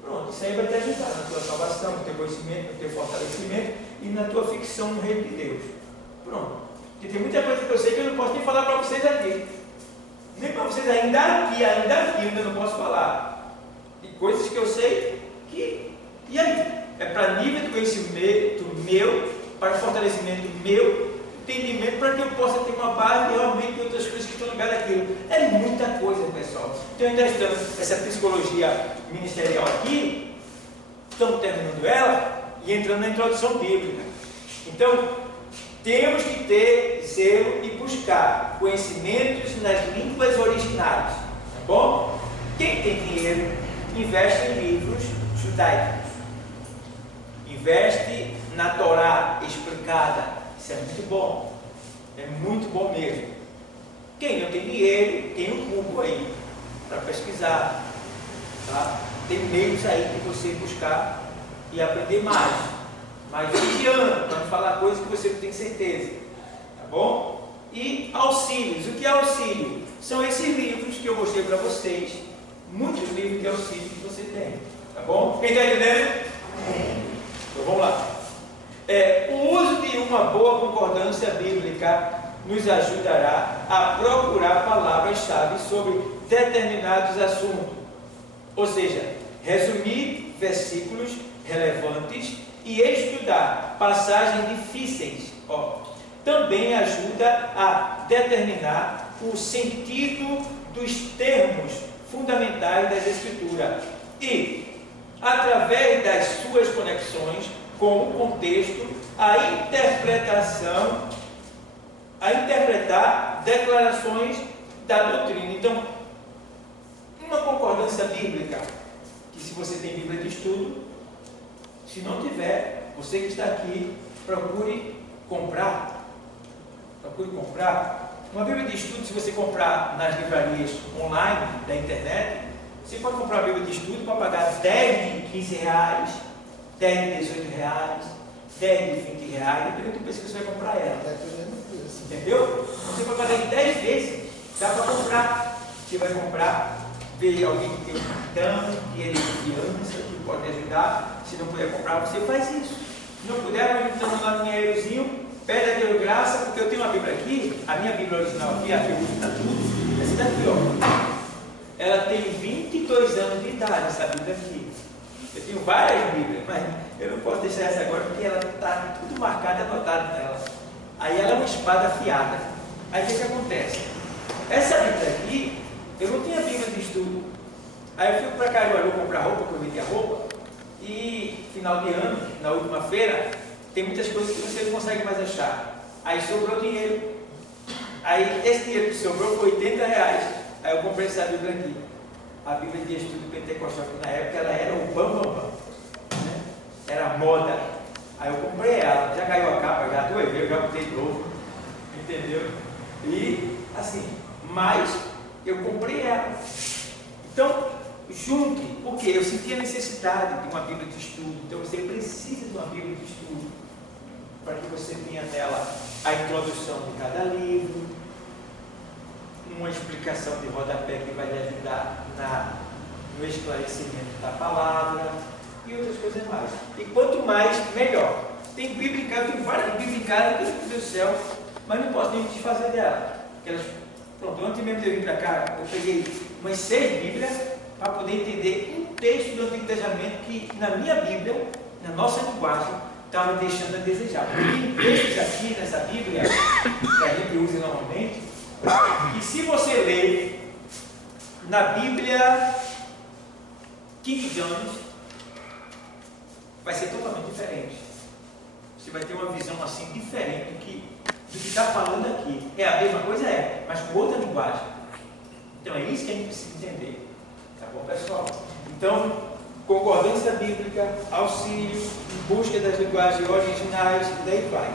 Pronto, isso aí vai te ajudar na tua salvação, no teu conhecimento, no teu fortalecimento e na tua ficção no reino de Deus. Pronto. Porque tem muita coisa que eu sei que eu não posso nem falar para vocês aqui. Nem para vocês ainda aqui, eu ainda não posso falar. E coisas que eu sei que... E aí? É para nível de conhecimento meu, para fortalecimento meu, entendimento, para que eu possa ter uma base realmente de outras coisas que estão ligadas àquilo. É muita coisa, pessoal. Então, ainda estamos essa psicologia ministerial aqui, estamos terminando ela e entrando na introdução bíblica. Então, temos que ter zelo e buscar conhecimentos nas línguas originais, tá bom? Quem tem dinheiro, investe em livros judaicos, investe na Torá explicada, isso é muito bom mesmo. Quem não tem dinheiro, tem um Google aí, para pesquisar, tá? Tem meios aí de você buscar e aprender mais. Mas vigiando, para não falar coisas que você não tem certeza, tá bom? E auxílios. O que é auxílio? São esses livros que eu mostrei para vocês, muitos livros de auxílio que você tem, tá bom? Quem está entendendo? Então vamos lá. O uso de uma boa concordância bíblica nos ajudará a procurar palavras-chave sobre determinados assuntos, ou seja, resumir versículos relevantes e estudar passagens difíceis. Também ajuda a determinar o sentido dos termos fundamentais das Escrituras e, através das suas conexões com o contexto, a interpretar declarações da doutrina. Então, uma concordância bíblica, que se você tem Bíblia de estudo, se não tiver, você que está aqui, procure comprar. Uma Bíblia de estudo, se você comprar nas livrarias online da internet, você pode comprar uma Bíblia de estudo para pagar 10 de 15 reais, 10 de 18 reais, 10 de 20 reais, dependendo do preço que você vai comprar ela. Entendeu? Você pode pagar em 10 vezes, dá para comprar. Você vai comprar, ver alguém que tem um cartão, que ele criança, que pode ajudar. Se não puder comprar, você faz isso. Se não puder, vai me mandar um dinheirozinho, pede a Deus graça, porque eu tenho uma Bíblia aqui, a minha Bíblia original aqui, a que eu uso para tudo, essa daqui, ó. Ela tem 22 anos de idade, essa Bíblia aqui. Eu tenho várias Bíblias, mas eu não posso deixar essa agora porque ela está tudo marcada, anotado nela. Aí ela é uma espada afiada. Aí o que acontece? Essa Bíblia aqui, eu não tinha Bíblia de estudo. Aí eu fui para Caruaru comprar roupa, que eu vendia roupa, e final de ano, na última feira, tem muitas coisas que você não consegue mais achar. Aí sobrou dinheiro. Aí esse dinheiro que sobrou foi 80 reais. Aí eu comprei essa Bíblia aqui. A Bíblia de estudo pentecostal, que na época ela era o bam, né? Era moda. Aí eu comprei ela, já caiu a capa, já doeu, eu já botei de novo, entendeu? E assim, mas eu comprei ela. Então, junte, porque eu senti a necessidade de uma Bíblia de estudo. Então você precisa de uma Bíblia de estudo para que você tenha nela a introdução de cada livro, uma explicação de rodapé que vai lhe ajudar no esclarecimento da palavra e outras coisas mais. E quanto mais, melhor. Tem Bíblia em casa, tem várias Bíblias em casa, que eu do céu, mas não posso nem me desfazer dela. Pronto, ontem mesmo eu vim para cá, eu peguei umas 6 Bíblias para poder entender um texto do Antigo Testamento que na minha Bíblia, na nossa linguagem, estava deixando a desejar. Porque tem textos aqui nessa Bíblia, que a gente usa normalmente, e se você ler na Bíblia King James, vai ser totalmente diferente. Você vai ter uma visão assim diferente do que está falando aqui. É a mesma coisa, mas com outra linguagem. Então é isso que a gente precisa entender. Tá bom, pessoal? Então, concordância bíblica, auxílio, busca das linguagens originais, e daí vai.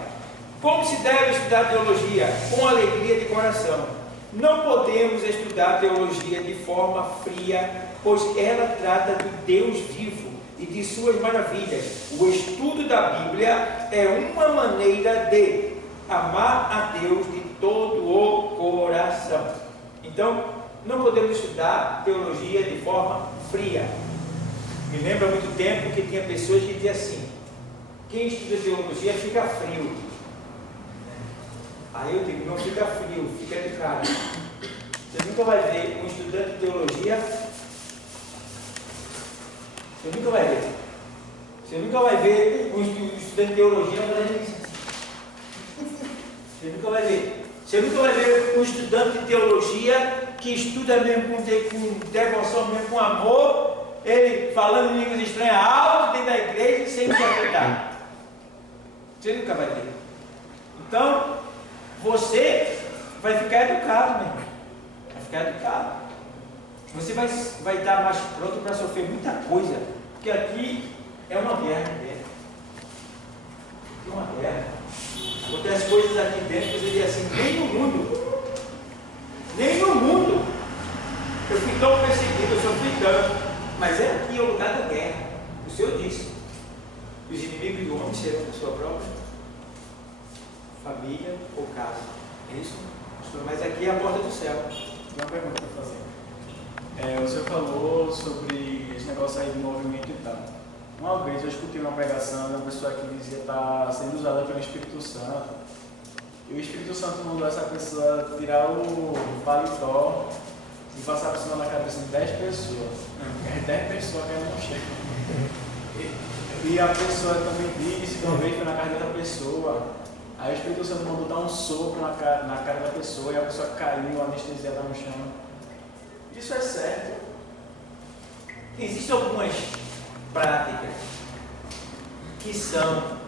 Como se deve estudar teologia? Com alegria de coração. Não podemos estudar teologia de forma fria, pois ela trata do Deus vivo e de suas maravilhas. O estudo da Bíblia é uma maneira de amar a Deus de todo o coração. Então, não podemos estudar teologia de forma fria. Me lembra muito tempo que tinha pessoas que diziam assim: quem estuda teologia fica frio. Aí eu digo, não fica frio, fica de cara. Você nunca vai ver um estudante de teologia. Você nunca vai ver. Você nunca vai ver um estudante de teologia fazendo isso. Você nunca vai ver. Você nunca vai ver um estudante de teologia que estuda mesmo com devoção, mesmo com amor, ele falando em línguas estranhas alto dentro da igreja sem interpretar. Você nunca vai ver. Então, você vai ficar educado, meu irmão. Vai ficar educado. Você vai estar mais pronto para sofrer muita coisa, porque aqui é uma guerra dentro. É uma guerra. Acontece coisas aqui dentro que você diz assim: nem no mundo eu fui tão perseguido, eu sofri tanto, mas é aqui o lugar da guerra. O Senhor disse: os inimigos do homem serão da sua própria família ou casa. É isso? Mas aqui é a porta do céu. Tem uma pergunta para fazer. O senhor falou sobre esse negócio aí de movimento e tal. Uma vez eu escutei uma pregação de uma pessoa que dizia estar sendo usada pelo Espírito Santo. E o Espírito Santo mandou essa pessoa tirar o paletó e passar por cima da cabeça de 10 pessoas. As 10 pessoas que não chegam. E a pessoa também disse que uma vez foi na casa da pessoa. Aí o Espírito Santo mandou dar um sopro na cara da pessoa e a pessoa caiu, anestesiada no chão. Isso é certo? Existem algumas práticas que são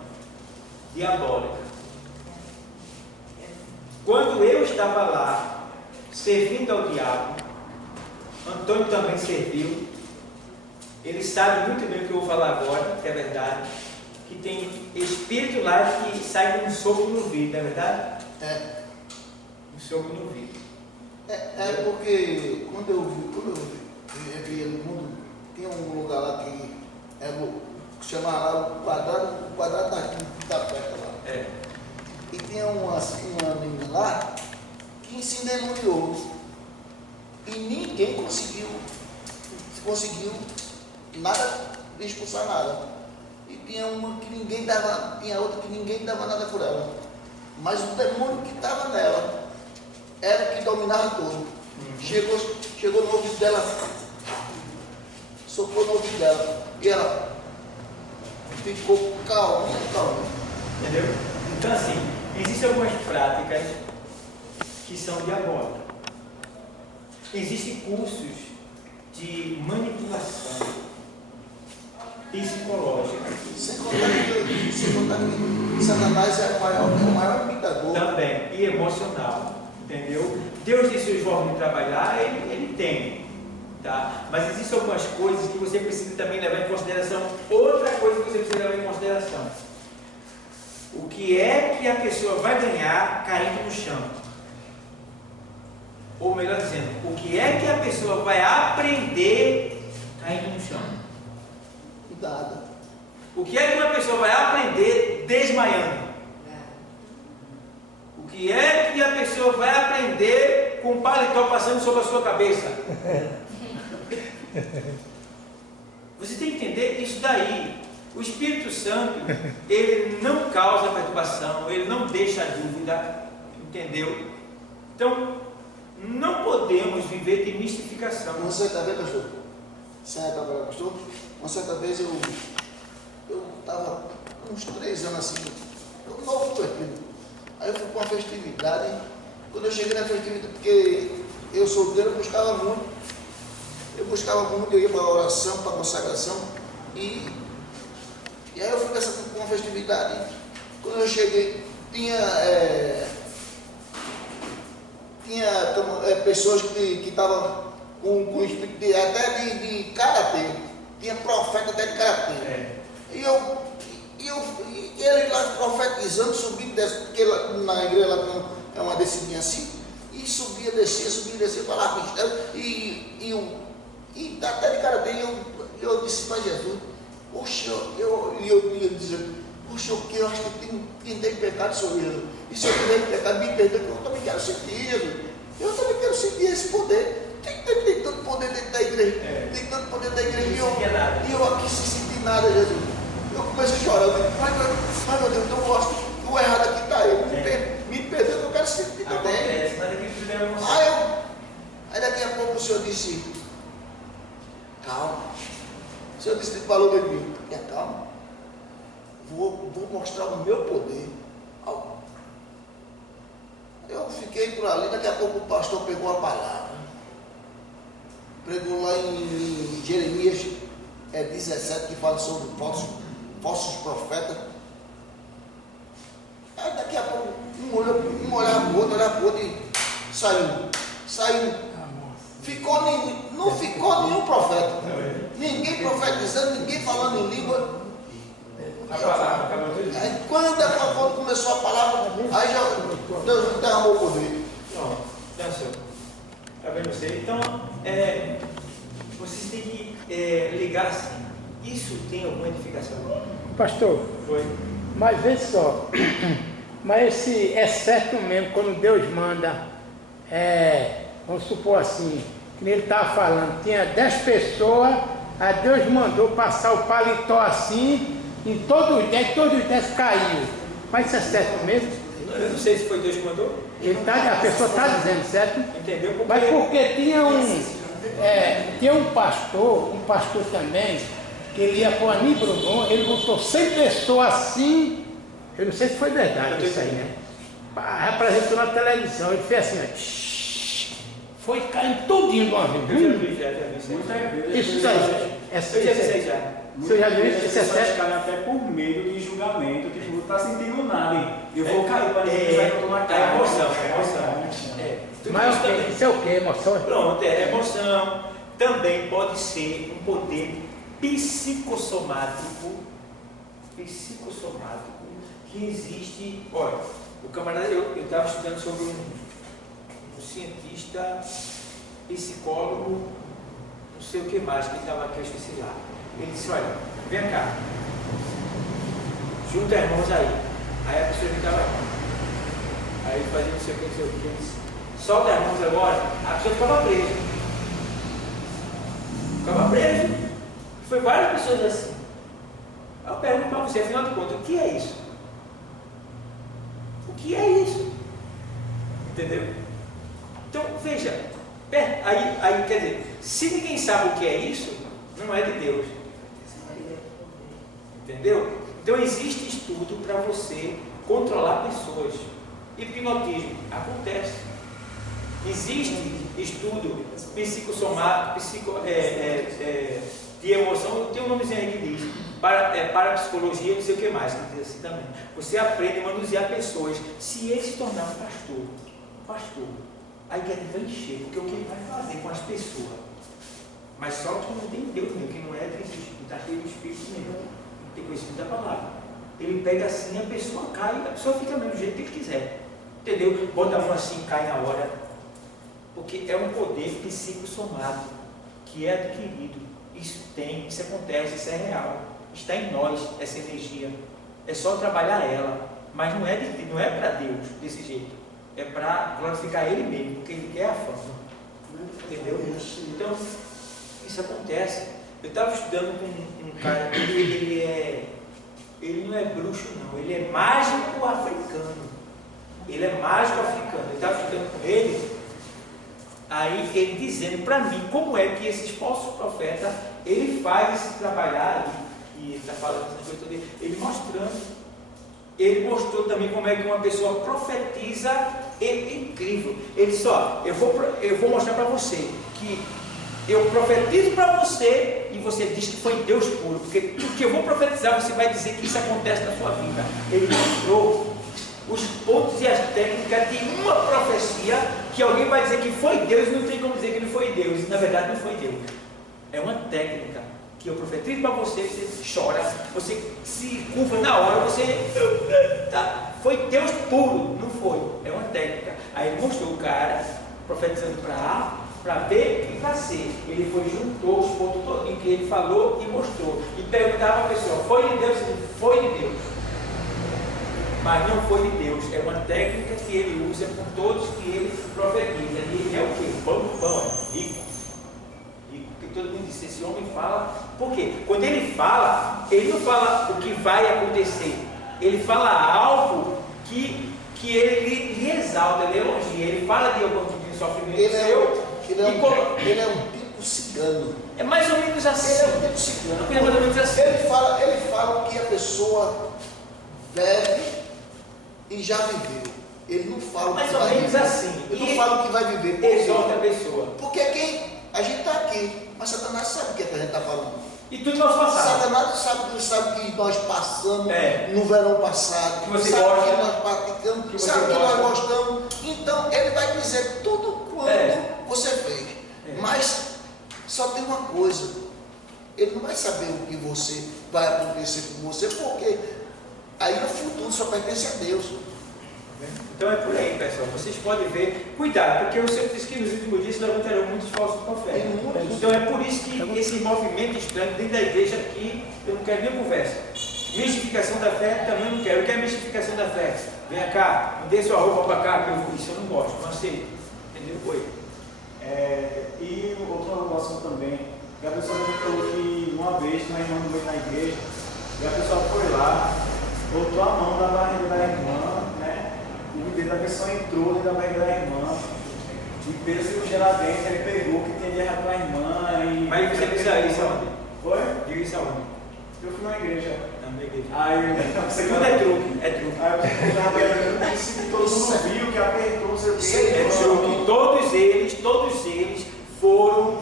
diabólicas. Quando eu estava lá servindo ao diabo, Antônio também serviu. Ele sabe muito bem o que eu vou falar agora, que é verdade. Que tem espírito lá que sai com um sopro no vidro, não é verdade? É. Um sopro no vidro. É porque quando eu vi no mundo, tinha um lugar lá que chama lá o quadrado da festa lá. É. E tinha uma menina lá que se endemoniou. E ninguém conseguiu nada, expulsar nada. E tinha uma que ninguém dava, tinha outra que ninguém dava nada por ela. Mas o demônio que estava nela era o que dominava tudo. Chegou no ouvido dela, socou no ouvido dela. E ela ficou calminha. Entendeu? Então assim, existem algumas práticas que são diabólicas. Existem cursos de manipulação psicológica. Sem contar que Satanás é o maior imitador. Também, e emocional. Entendeu? Deus tem suas formas de trabalhar, ele tem. Tá? Mas existem algumas coisas que você precisa também levar em consideração. Outra coisa que você precisa levar em consideração: o que é que a pessoa vai ganhar caindo no chão? Ou melhor dizendo, o que é que a pessoa vai aprender caindo no chão? Cuidado. O que é que uma pessoa vai aprender desmaiando? O que é que a pessoa vai aprender com o paletó passando sobre a sua cabeça? Você tem que entender isso daí. O Espírito Santo, ele não causa perturbação, ele não deixa dúvida, entendeu? Então, não podemos viver de mistificação. Uma certa vez, pastor, uma certa vez eu estava uns 3 anos assim, eu novo convertido. Aí eu fui para uma festividade. Quando eu cheguei na festividade, porque eu solteiro, eu buscava muito, eu ia para a oração, para a consagração. E aí eu fui para uma festividade. Quando eu cheguei, tinha pessoas que estavam com espírito até de karatê. Tinha profeta até de karatê. É. E ele lá profetizando, subindo, descendo, porque lá, na igreja lá é uma descidinha assim, e subia, descia, falava mistério, e até de cara dele eu disse para Jesus, poxa, eu dizendo, poxa, eu acho que quem tem pecado sou eu. E se eu tiver pecado, me perdoe, porque eu também quero sentir, Jesus. Eu também quero sentir esse poder. Tem tanto poder dentro da igreja. Tem tanto poder da igreja. E eu aqui sem sentir nada, Jesus. Eu comecei a chorar. Eu digo, ai meu Deus, eu gosto. O errado aqui está eu. Me perdoe, que eu quero sentir também. Aí daqui a pouco o Senhor disse, calma. O Senhor disse, falou de mim, calma. Vou mostrar o meu poder. Eu fiquei por ali, daqui a pouco o pastor pegou a palavra. Pregou lá em Jeremias 17, que fala sobre falsos profetas. Aí daqui a pouco um olhava para o outro e saiu. Não ficou nenhum profeta. Ninguém profetizando, ninguém falando em língua. A palavra acabou tudo. Aí quando começou a palavra, aí já Deus derramou o poder. Não, senhor. Está vendo você? Então, vocês têm que ligar assim. Isso tem alguma edificação? Pastor, Foi. mas vê só, mas é certo mesmo quando Deus manda, vamos supor assim, que ele estava falando, tinha 10 pessoas, aí Deus mandou passar o paletó assim, e todos os 10 caiu. Mas isso é certo mesmo? Eu não sei se foi Deus que mandou. A pessoa está dizendo, certo? Entendeu? Porque... Mas porque tinha um pastor também, que ele ia para o Anibronon, ele botou 100 pessoas assim, eu não sei se foi verdade isso aí, né? Representou na televisão, ele fez assim, ó, foi caindo tudinho de uma vez. Eu já vi Isso aí. Eu já vi isso aí já. Você já viu isso? Isso é certo? Caem até por medo de julgamento, tipo, não está sentindo nada, hein? Eu vou cair para ninguém pensar que eu estou na cara. É emoção. Mas isso é o que? Emoção? Pronto, emoção. Também pode ser um poder psicossomático que existe. Olha, o camarada, eu estava estudando sobre um cientista, psicólogo, não sei o que mais, que estava aqui, eu esqueci lá. Ele disse, olha, vem cá, junta irmãos aí. Aí a pessoa ficava aqui. Aí ele fazia não sei o que, ele disse, solta irmãos agora, a pessoa ficava presa. Foi várias pessoas assim. Eu pergunto para você, afinal de contas, o que é isso? O que é isso? Entendeu? Então, veja, aí quer dizer, se ninguém sabe o que é isso, não é de Deus. Entendeu? Então existe estudo para você controlar pessoas. Hipnotismo acontece. Existe estudo psicossomático, de emoção, tem um nomezinho aí que diz, parapsicologia, não sei o que mais, que diz assim também. Você aprende a manusear pessoas. Se ele se tornar um pastor, aí que ele vai encher, porque o que ele vai fazer com as pessoas? Mas só que não tem Deus mesmo, que não é Cristo, está cheio do Espírito mesmo, não tem conhecimento da palavra. Ele pega assim, a pessoa cai, a pessoa fica mesmo do jeito que ele quiser. Entendeu? Bota a mão assim, cai na hora. Porque é um poder psicossomático que é adquirido. Isso acontece, isso é real. Está em nós essa energia. É só trabalhar ela. Mas não é para Deus desse jeito. É para glorificar Ele mesmo, porque Ele quer a fama. Entendeu? Então, isso acontece. Eu estava estudando com um cara, ele não é bruxo não, ele é mágico africano. Ele é mágico africano. Eu estava estudando com ele, aí ele dizendo para mim como é que esses falsos profetas, ele faz esse trabalhar, e ele está falando essa coisa toda, ele mostrando. Ele mostrou também como é que uma pessoa profetiza, é incrível. Ele disse, ó, eu vou mostrar para você que eu profetizo para você e você diz que foi Deus puro, porque tudo que eu vou profetizar você vai dizer que isso acontece na sua vida. Ele mostrou os pontos e as técnicas de uma profecia que alguém vai dizer que foi Deus e não tem como dizer que não foi Deus, e na verdade não foi Deus. É uma técnica que eu profetizo para você, você chora, você se curva na hora, você... Tá, foi Deus puro, não foi, é uma técnica. Aí ele mostrou o cara profetizando para A, para B e para C. Ele foi, juntou os pontos todos que ele falou e mostrou. E perguntava para a pessoa, foi de Deus? Ele foi de Deus. Mas não foi de Deus, é uma técnica que ele usa com todos que ele profetiza. E ele é o quê? Bom, é rico. Porque todo mundo diz, esse homem fala. Por quê? Quando ele fala, ele não fala o que vai acontecer. Ele fala algo que ele lhe exalta, ele elogia. Ele fala de algum tipo de sofrimento seu. Ele é um tipo cigano. É mais ou menos assim. Ele é um tipo cigano. É mais ou menos assim. Ele fala o que a pessoa deve e já viveu. Ele não fala o que Mais vai ou menos viver. assim. Ele não fala o que vai viver. Por quê? Exalta a pessoa. Porque a gente está aqui, mas Satanás sabe o que a gente está falando. E tudo nós passamos. Satanás sabe que nós passamos no verão passado, Que você sabe gosta, que nós praticamos, que sabe você que gosta. nós gostamos. Então ele vai dizer tudo quanto você fez. Mas só tem uma coisa, ele não vai saber o que vai acontecer com você, porque aí o futuro só pertence a Deus. Então é por aí, pessoal. Vocês podem ver, cuidado, porque o Senhor disse que nos últimos dias se levantarão muitos falsos profetas. Então é por isso que esse movimento estranho dentro da igreja aqui, eu não quero nem conversa. Mistificação da fé também não quero. O que é mistificação da fé? Venha cá, me dê sua roupa para cá, que eu vou. Isso eu não gosto, não aceito. Entendeu? Foi. E outro assunto também, que a pessoa me falou que uma vez uma irmã veio na igreja, e a pessoa foi lá, botou a mão na barriga da irmã, né? O dedo da pessoa entrou dentro da barriga da irmã, e fez cirurgia lá dentro, ele pegou o que tinha de errado com a irmã. Mas você viu isso aonde? Foi? Viu isso aonde? Eu fui na igreja. Não, na igreja. Aí, Segundo é truque, é truque. Aí eu disse que todo mundo viu que apertou, não sei o que. É truque. Todos eles foram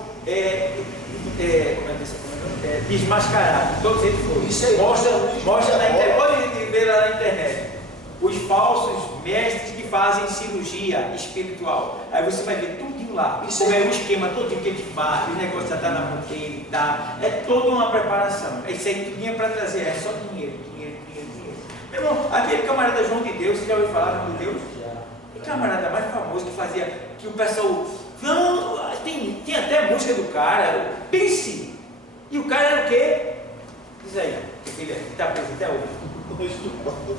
desmascarados. Todos eles foram. Isso aí. Mostra na internet. Pode ver lá na internet. Os falsos mestres que fazem cirurgia espiritual. Aí você vai ver tudinho lá. Isso é um esquema todinho que eles fazem. O negócio já está na mão dele, tá? É toda uma preparação. Isso aí tudinho é para trazer. É só dinheiro. Meu irmão, aquele camarada João de Deus, você já ouviu falar João de Deus? O camarada mais famoso que fazia, que o pessoal. Não, tem até música do cara. Pense! E o cara era o quê? Diz aí, que ele está preso até hoje.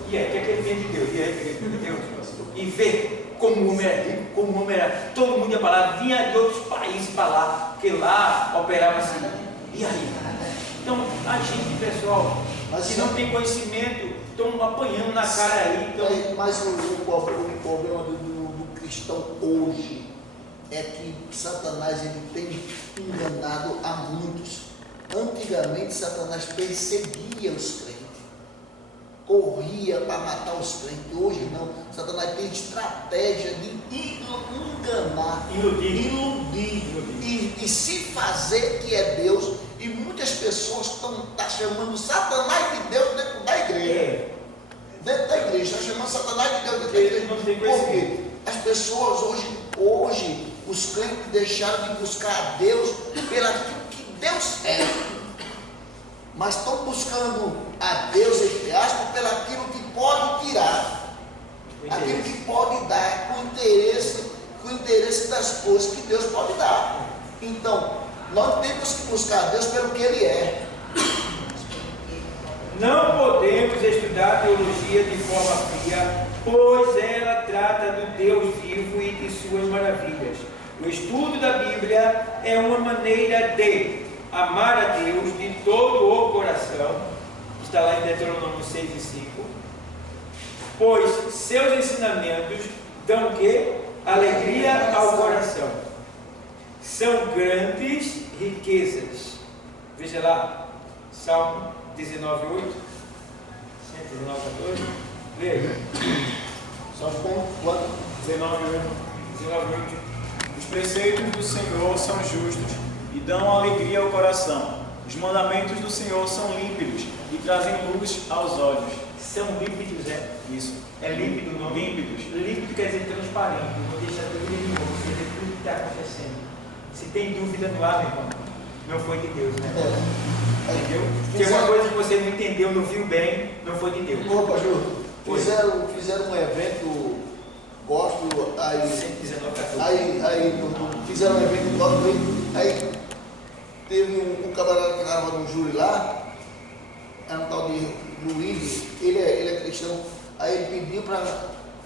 E é, que aquele vinha de Deus, e aí que de Deus, e vê como o homem era rico, como o homem era, todo mundo ia para lá, vinha de outros países para lá, porque lá operava assim. E aí? Então, a gente, pessoal, que não tem conhecimento, estão apanhando na cara aí. Então... Mas o problema do cristão hoje é que Satanás ele tem enganado a muitos. Antigamente, Satanás perseguia os crentes, corria para matar os crentes. Hoje não, Satanás tem estratégia de enganar, iludir e se fazer que é Deus. E muitas pessoas estão chamando Satanás de Deus dentro da igreja. Dentro da igreja, está chamando Satanás de Deus dentro da igreja. Por quê? As pessoas hoje, os crentes deixaram de buscar a Deus pelo que Deus é, mas estão buscando a Deus, entre aspas, pelo aquilo que pode tirar, aquilo que pode dar, com o interesse das coisas que Deus pode dar. Então, nós temos que buscar a Deus pelo que Ele é. Não podemos estudar teologia de forma fria, pois ela trata do Deus vivo e de suas maravilhas. O estudo da Bíblia é uma maneira de amar a Deus de todo o coração, está lá em Deuteronômio 6 e 5, pois seus ensinamentos dão o quê? Alegria ao coração. São grandes riquezas. Veja lá, Salmo 19, 8, 119, 14, lê aí. Salmo quanto? 19, 19, 8. Os preceitos do Senhor são justos e dão alegria ao coração. Os mandamentos do Senhor são límpidos e trazem luz aos olhos. São límpidos, é? Isso. É límpido, não? Límpidos. Límpido quer dizer transparente, não deixa dúvida nenhuma, você vê tudo que está acontecendo. Se tem dúvida no ar, meu irmão, não foi de Deus, né? Entendeu? Se Fizeram- uma coisa que você não entendeu, não viu bem, não foi de Deus. Ô, pastor, Foi. fizeram um evento gospel, aí 119,14. fizeram um evento gospel, aí teve um camarada que estava no júri lá, era um tal de Luiz, ele é cristão, aí ele pediu para,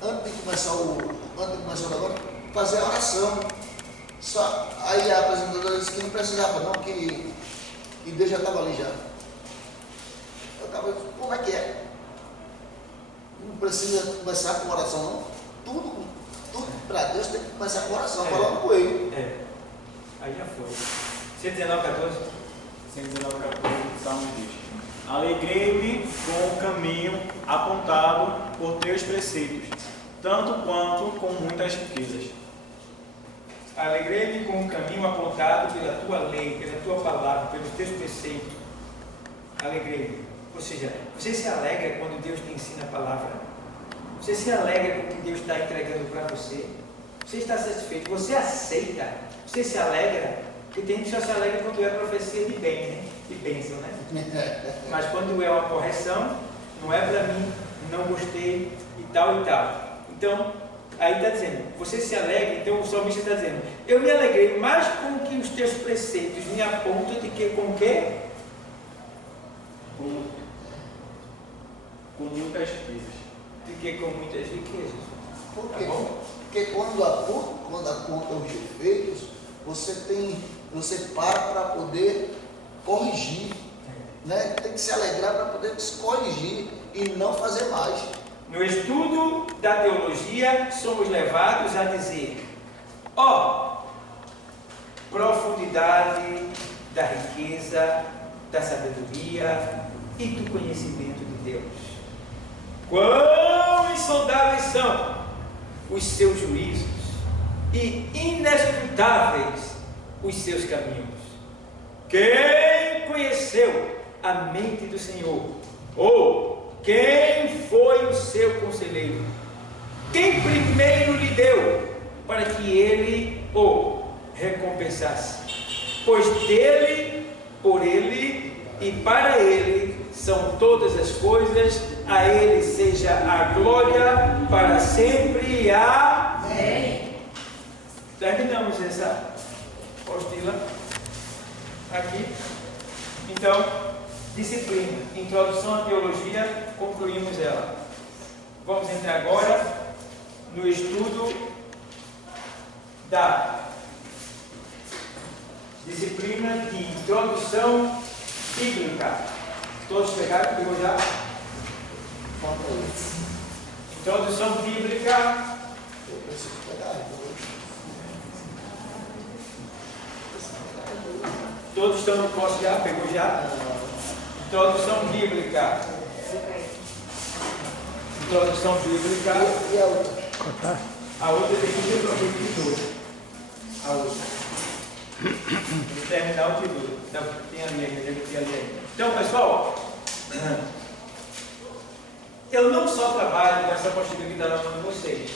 antes de começar o negócio, fazer a oração. Aí a apresentadora disse que não precisava não, que Deus já estava ali já. Eu estava, como é que é? Não precisa começar com oração não? Tudo para Deus tem que começar com oração, falando com ele. Aí já foi. 119,14. 119,14, Salmo diz: Alegrei-me com o caminho apontado por teus preceitos, tanto quanto com muitas riquezas. Alegrei-me com o caminho apontado pela tua lei, pela tua palavra, pelos teus preceitos. Alegrei-me. Ou seja, você se alegra quando Deus te ensina a palavra? Você se alegra com o que Deus está entregando para você? Você está satisfeito? Você aceita? Você se alegra? Porque tem gente que só se alegra quando é profecia de bem, né? De bênção, né? Mas quando é uma correção, não é para mim, não gostei e tal e tal. Então, aí está dizendo, você se alegra, então o salmista está dizendo, eu me alegrei mais com que os teus preceitos me apontam de que com o quê? Com muitas riquezas. De que com muitas riquezas. Por Tá quê? bom? Porque quando aponta os defeitos, você para poder corrigir. Né? Tem que se alegrar para poder se corrigir e não fazer mais. No estudo da teologia, somos levados a dizer, profundidade da riqueza, da sabedoria e do conhecimento de Deus. Quão insondáveis são os seus juízos e inescrutáveis os seus caminhos. Quem conheceu a mente do Senhor? Ou quem foi o seu conselheiro? Quem primeiro lhe deu para que ele o recompensasse? Pois dele, por ele e para ele são todas as coisas, a ele seja a glória para sempre. Amém. Terminamos essa apostila aqui. Então, disciplina, introdução à teologia, concluímos ela. Vamos entrar agora no estudo da disciplina de introdução bíblica. Todos pegaram? Pegou já? Introdução bíblica. Eu preciso pegar. Todos estão no posto já? Pegou já? Introdução bíblica. Introdução bíblica. E a outra? A outra tem que ter o título. A outra. Vou terminar o título. Então, tem ali. Então, pessoal, eu não só trabalho com essa apostila que está na mão de vocês.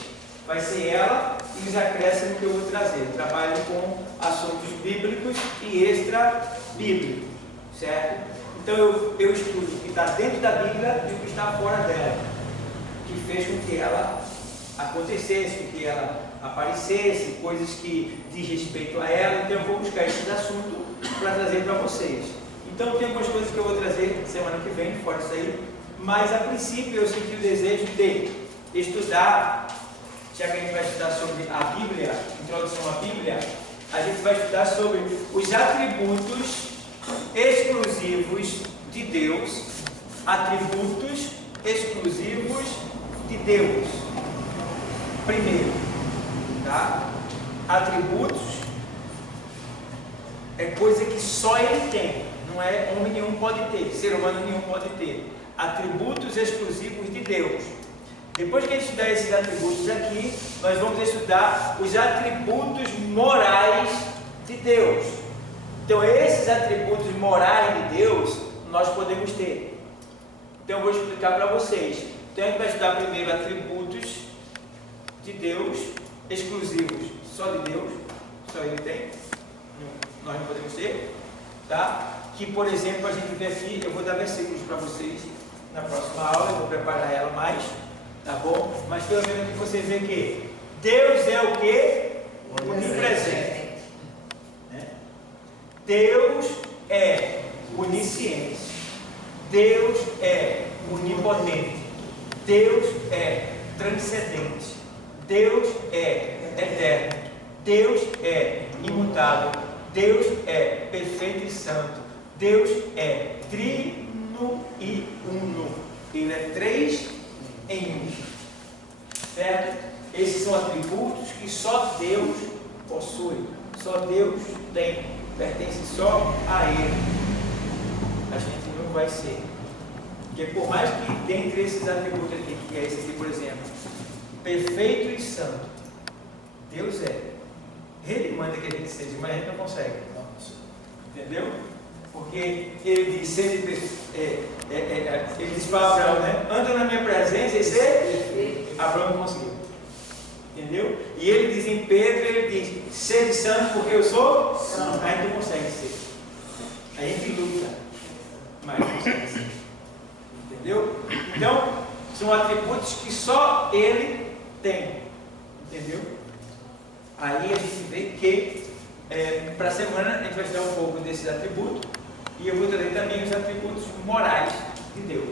Vai ser ela e os acréscimos que eu vou trazer. Eu trabalho com assuntos bíblicos e extra-bíblicos, certo? Então eu estudo o que está dentro da Bíblia e o que está fora dela, que fez com que ela acontecesse, com que ela aparecesse, coisas que diz respeito a ela. Então eu vou buscar esses assuntos para trazer para vocês. Então tem algumas coisas que eu vou trazer semana que vem, fora isso aí, mas a princípio eu senti o desejo de estudar, já que a gente vai estudar sobre a Bíblia, introdução à Bíblia, a gente vai estudar sobre os atributos exclusivos de Deus, atributos exclusivos de Deus. Primeiro, tá? Atributos é coisa que só Ele tem, não é homem nenhum pode ter, ser humano nenhum pode ter. Atributos exclusivos de Deus. Depois que a gente estudar esses atributos aqui, nós vamos estudar os atributos morais de Deus. Então, esses atributos morais de Deus, nós podemos ter. Então, eu vou explicar para vocês. Então, a gente vai estudar primeiro atributos de Deus, exclusivos só de Deus, só Ele tem. Nós não podemos ter. tá? Que, por exemplo, a gente vê aqui, eu vou dar versículos para vocês na próxima aula, eu vou preparar ela mais, tá bom? Mas pelo menos que você vê que Deus é o que? Onipresente. Né? Deus é onisciente. Deus é onipotente. Deus é transcendente. Deus é eterno. Deus é imutável. Deus é perfeito e santo. Deus é trino e uno. Ele é 3 em 1. Certo? Esses são atributos que só Deus possui. Só Deus tem. Pertence só a Ele. A gente não vai ser. Porque por mais que dentre esses atributos aqui, que é esse aqui, por exemplo, perfeito e santo, Deus é. Ele manda que a gente seja, mas a gente não consegue. Entendeu? Porque ele diz, ele diz para Abraão, né? Anda na minha presença e ser. Abraão não conseguiu. Entendeu? E ele diz em Pedro, ele diz, sede santo porque eu sou santo. A gente não consegue ser. A gente luta, mas não consegue ser. Entendeu? Então, são atributos que só ele tem. Entendeu? Aí a gente vê que para a semana a gente vai estudar um pouco desses atributos e eu vou trazer também os atributos morais de Deus.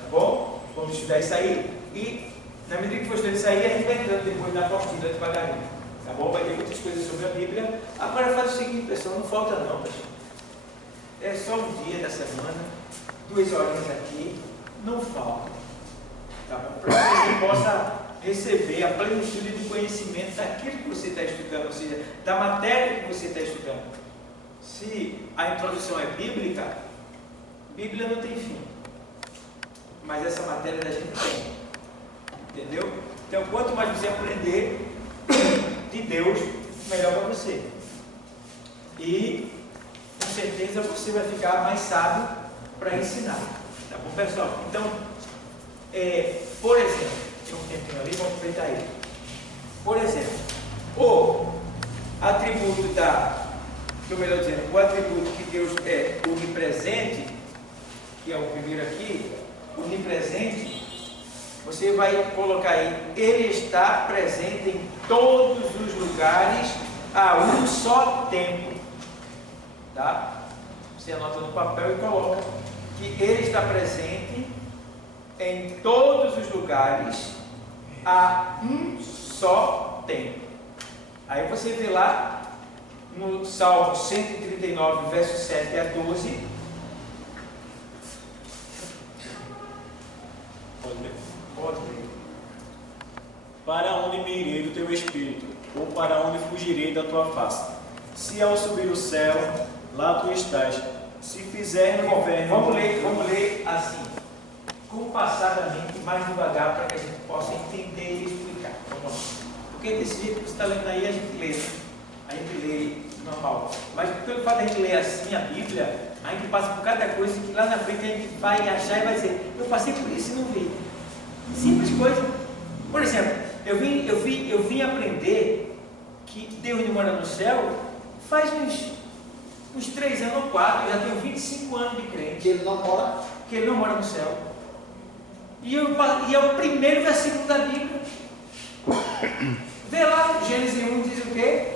Tá bom? Vamos estudar isso aí e na medida que for estudando isso aí, a gente vai entrando depois na apostila devagarinho. Tá bom? Vai ter muitas coisas sobre a Bíblia. Agora faz o seguinte, pessoal, não falta não, pessoal. É só um dia da semana, 2 horinhas aqui, não falta. Tá bom? Para que você possa receber a plenitude do conhecimento daquilo que você está estudando, ou seja, da matéria que você está estudando. Se a introdução é bíblica, Bíblia não tem fim. Mas essa matéria da gente tem. Entendeu? Então, quanto mais você aprender de Deus, melhor para você. E, com certeza, você vai ficar mais sábio para ensinar. Tá bom, pessoal? Então, por exemplo, tinha um tempinho ali, vamos aproveitar ele. Por exemplo, o atributo o atributo que Deus é onipresente, que é o primeiro aqui, onipresente, você vai colocar aí, ele está presente em todos os lugares a um só tempo. Tá? Você anota no papel e coloca que ele está presente em todos os lugares a um só tempo. Aí você vê lá no Salmo 139, verso 7 a 12. Pode ler. Para onde me irei do teu espírito? Ou para onde fugirei da tua face? Se ao subir o céu, lá tu estás. Se fizer no inferno... Vamos ler assim, compassadamente, mais devagar, para que a gente possa entender e explicar. Vamos lá. Porque desse jeito que você está lendo aí, a gente lê, né? A gente lê normal. Mas pelo fato de a gente ler assim a Bíblia, a gente passa por cada coisa que lá na frente a gente vai achar e vai dizer, eu passei por isso e não vi. Simples coisa. Por exemplo, eu vim aprender que Deus não mora no céu faz uns 3 anos ou 4, eu já tenho 25 anos de crente. Que ele não mora? Que ele não mora no céu. E é o primeiro versículo da Bíblia. Vê lá, Gênesis 1 diz o quê?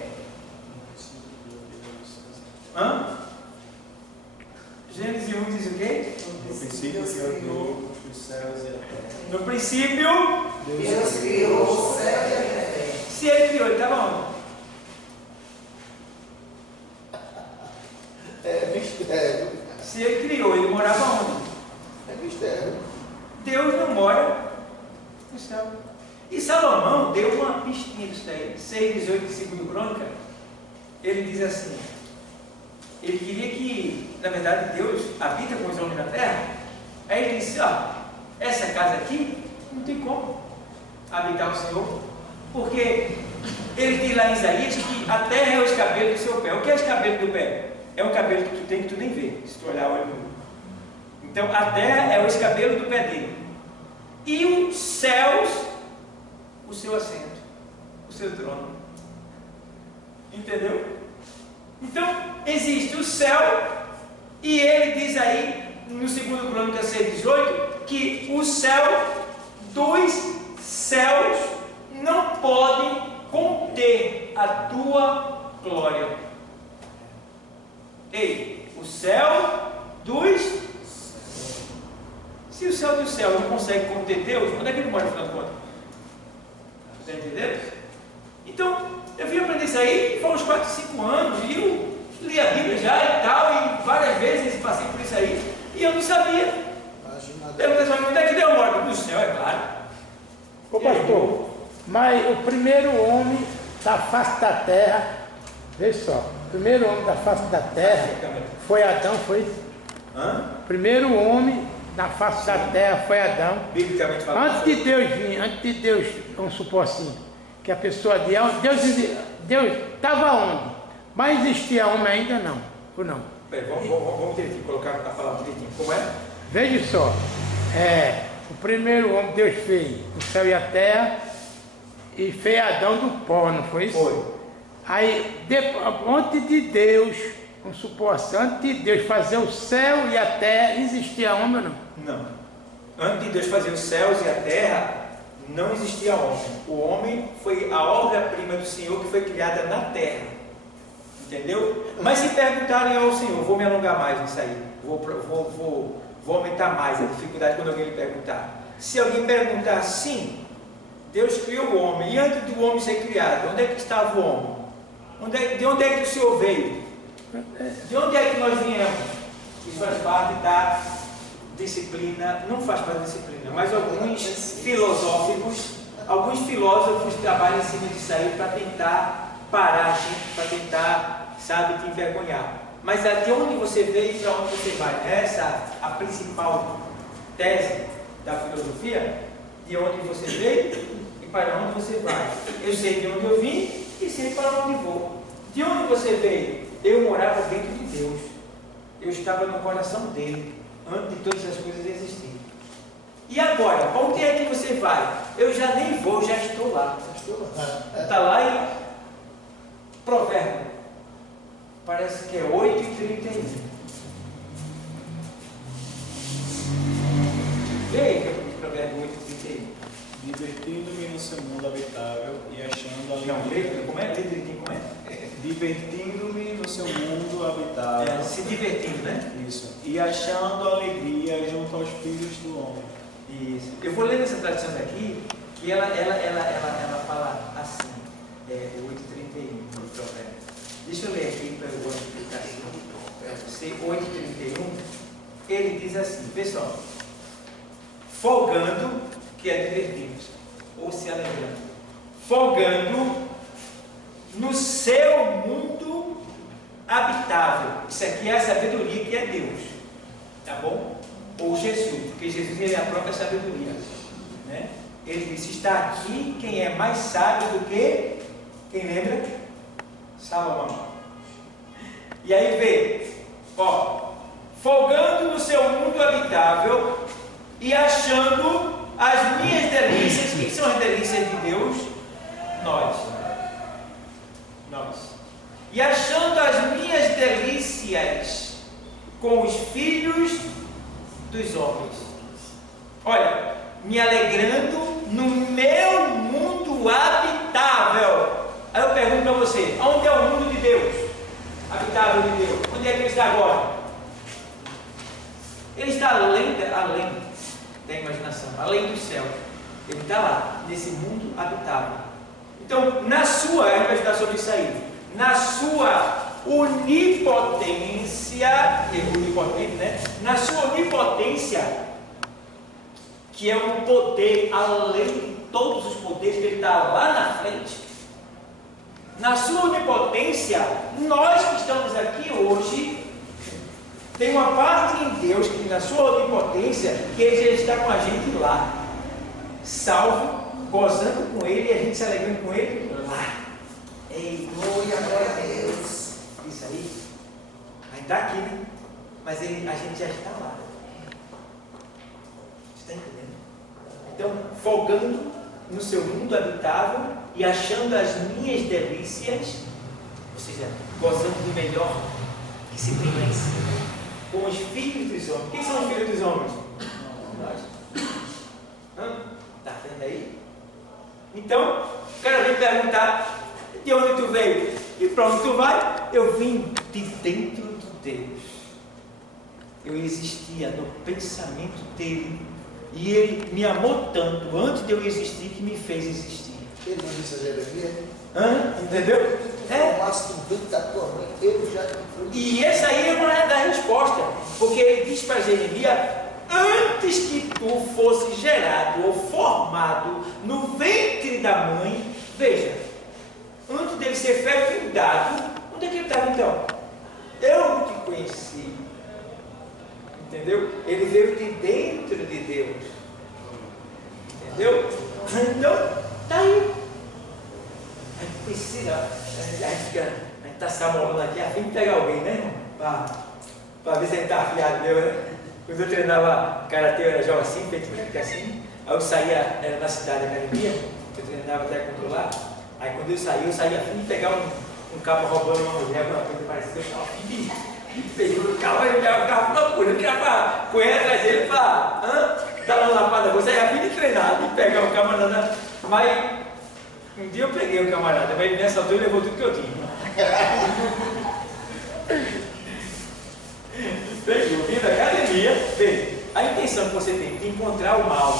Gênesis 1 diz o quê? No princípio criou os céus e a terra. No princípio, Deus criou o céu e a terra. se ele criou, ele estava onde? É mistério. Se ele criou, ele morava onde? É mistério. Deus não mora no céu. E Salomão deu uma pistinha disso daí. 6:18 de 2 Crônica. Ele diz assim: ele queria que, na verdade, Deus habita com os homens na terra. Aí ele disse: ó, essa casa aqui não tem como habitar o Senhor, porque ele diz lá em Isaías que a terra é o escabelo do seu pé. O que é o escabelo do pé? É um cabelo que tu tem que tu nem vê, se tu olhar o olho nu. Então a terra é o escabelo do pé dele. E os céus, o seu assento, o seu trono. Entendeu? Então existe o céu E ele diz aí, no 2 Crônicas 6:18, que o céu dos céus não podem conter a tua glória. Ei, o céu dos... Se o céu dos céus não consegue conter Deus, onde é que ele mora, afinal de contas? Está entendendo? Então, eu vim aprender isso aí, foi uns 4, 5 anos, e eu li a Bíblia já e tal, e várias vezes passei por isso aí, e eu não sabia. Perguntei só, onde é que Deus mora? No céu, é claro. Ô pastor, mas o primeiro homem da face da terra, veja só, o primeiro homem da face da terra foi Adão, foi isso? O primeiro homem na face da terra foi Adão. Biblicamente falando. Antes de Deus vir, antes de Deus, vamos supor assim, que a pessoa de Deus estava onde? Mas existia homem ainda não, ou não? Peraí, vamos direitinho, colocar a palavra direitinho. Como é? Veja só, o primeiro homem Deus fez o céu e a terra e fez Adão do pó, não foi isso? Foi. Aí, antes de Deus, vamos supor assim, antes de Deus fazer o céu e a terra, existia homem ou não? Não. Antes de Deus fazer os céus e a terra, não existia homem. O homem foi a obra-prima do Senhor que foi criada na terra. Entendeu? Mas se perguntarem ao Senhor, vou me alongar mais nisso aí, vou aumentar mais a dificuldade quando alguém lhe perguntar. Se alguém perguntar, sim, Deus criou o homem, e antes do homem ser criado, onde é que estava o homem? De onde é que o Senhor veio? De onde é que nós viemos? Isso faz parte da disciplina, não faz parte da disciplina, mas alguns filósofos trabalham em cima disso aí para tentar parar a gente, para tentar, sabe, te envergonhar. Mas de onde você veio e para onde você vai? Essa é a principal tese da filosofia, de onde você veio e para onde você vai. Eu sei de onde eu vim e sei para onde vou. De onde você veio? Eu morava dentro de Deus. Eu estava no coração dele, antes de todas as coisas existirem. E agora, para onde é que você vai? Eu já nem vou, já estou lá. Está lá e... Provérbio. Parece que é 8:31. Veja, Provérbio 8:31. Divertindo-me no seu mundo habitável e achando alegria. Não, leia, como é? Lê direitinho, como é? Divertindo-me no seu mundo habitável. Se divertindo, né? Isso. E achando alegria junto aos filhos do homem. Isso. Eu vou ler nessa tradução daqui, que ela fala assim, 8:31 do Provérbio. Deixa eu ler aqui para eu vou explicar assim. 8:31, ele diz assim, pessoal, folgando, que é divertindo, ou se alegrando, folgando no seu mundo habitável. Isso aqui é a sabedoria que é Deus, tá bom? Ou Jesus, porque Jesus ele é a própria sabedoria, né? Ele disse, está aqui quem é mais sábio do que, quem lembra? Salomão. E aí vê, folgando no seu mundo habitável e achando as minhas delícias. O que são as delícias de Deus? Nós. E achando as minhas delícias com os filhos dos homens. Olha, me alegrando no meu mundo habitável. Aí eu pergunto para você, onde é o mundo de Deus? Habitável de Deus. Onde é que ele está agora? Ele está além da imaginação, além do céu. Ele está lá, nesse mundo habitável. Então, na sua, a gente vai estudar sobre isso aí, na sua onipotência, né? Na sua onipotência, que é um poder além de todos os poderes, que ele está lá na frente. Na sua onipotência, nós que estamos aqui hoje, tem uma parte em Deus que na sua onipotência, que ele já está com a gente lá, salvo, gozando com ele e a gente se alegrando com ele lá. Ei, glória a Deus. Isso aí, a gente está aqui, né? Mas a gente já está lá. Você está entendendo? Então, folgando no seu mundo habitável e achando as minhas delícias, ou seja, gozando do melhor que se tem lá em cima. com os filhos dos homens. Quem são os filhos dos homens? Nós. Está vendo aí? Então, o cara vem perguntar de onde tu veio e para onde tu vai. Eu vim de dentro de Deus. Eu existia no pensamento dele e ele me amou tanto antes de eu existir que me fez existir. Ele não disse a Jeremias? Entendeu? Formasse no ventre da tua mãe, eu já te fui. E essa aí é uma da resposta, porque ele diz para Jeremias: antes que tu fosse gerado ou formado no ventre da mãe, veja, antes dele ser fecundado, onde é que ele estava então? Eu te conheci. Entendeu? Ele veio de dentro de Deus. Entendeu? Então, está aí. A gente precisa, a gente está se amolando aqui, a fim de pegar alguém, né? Para ver se ele está afiado meu, né? Quando eu treinava karatê, eu era jovem assim, feito assim. Aí eu saía, era na cidade da academia, eu treinava até controlar. Aí quando eu saía a fim de pegar um cabo roubando uma mulher, alguma coisa parecida, eu estava a fim de peguei o carro e olhava o carro para loucura, eu queria correr atrás dele para dar uma lapada, você é a fim de treinar, de pegar o camarada. Mas um dia eu peguei o camarada, mas nessa altura ele levou tudo que eu tinha. Pegou, vim da academia, veja, a intenção que você tem de encontrar o mal,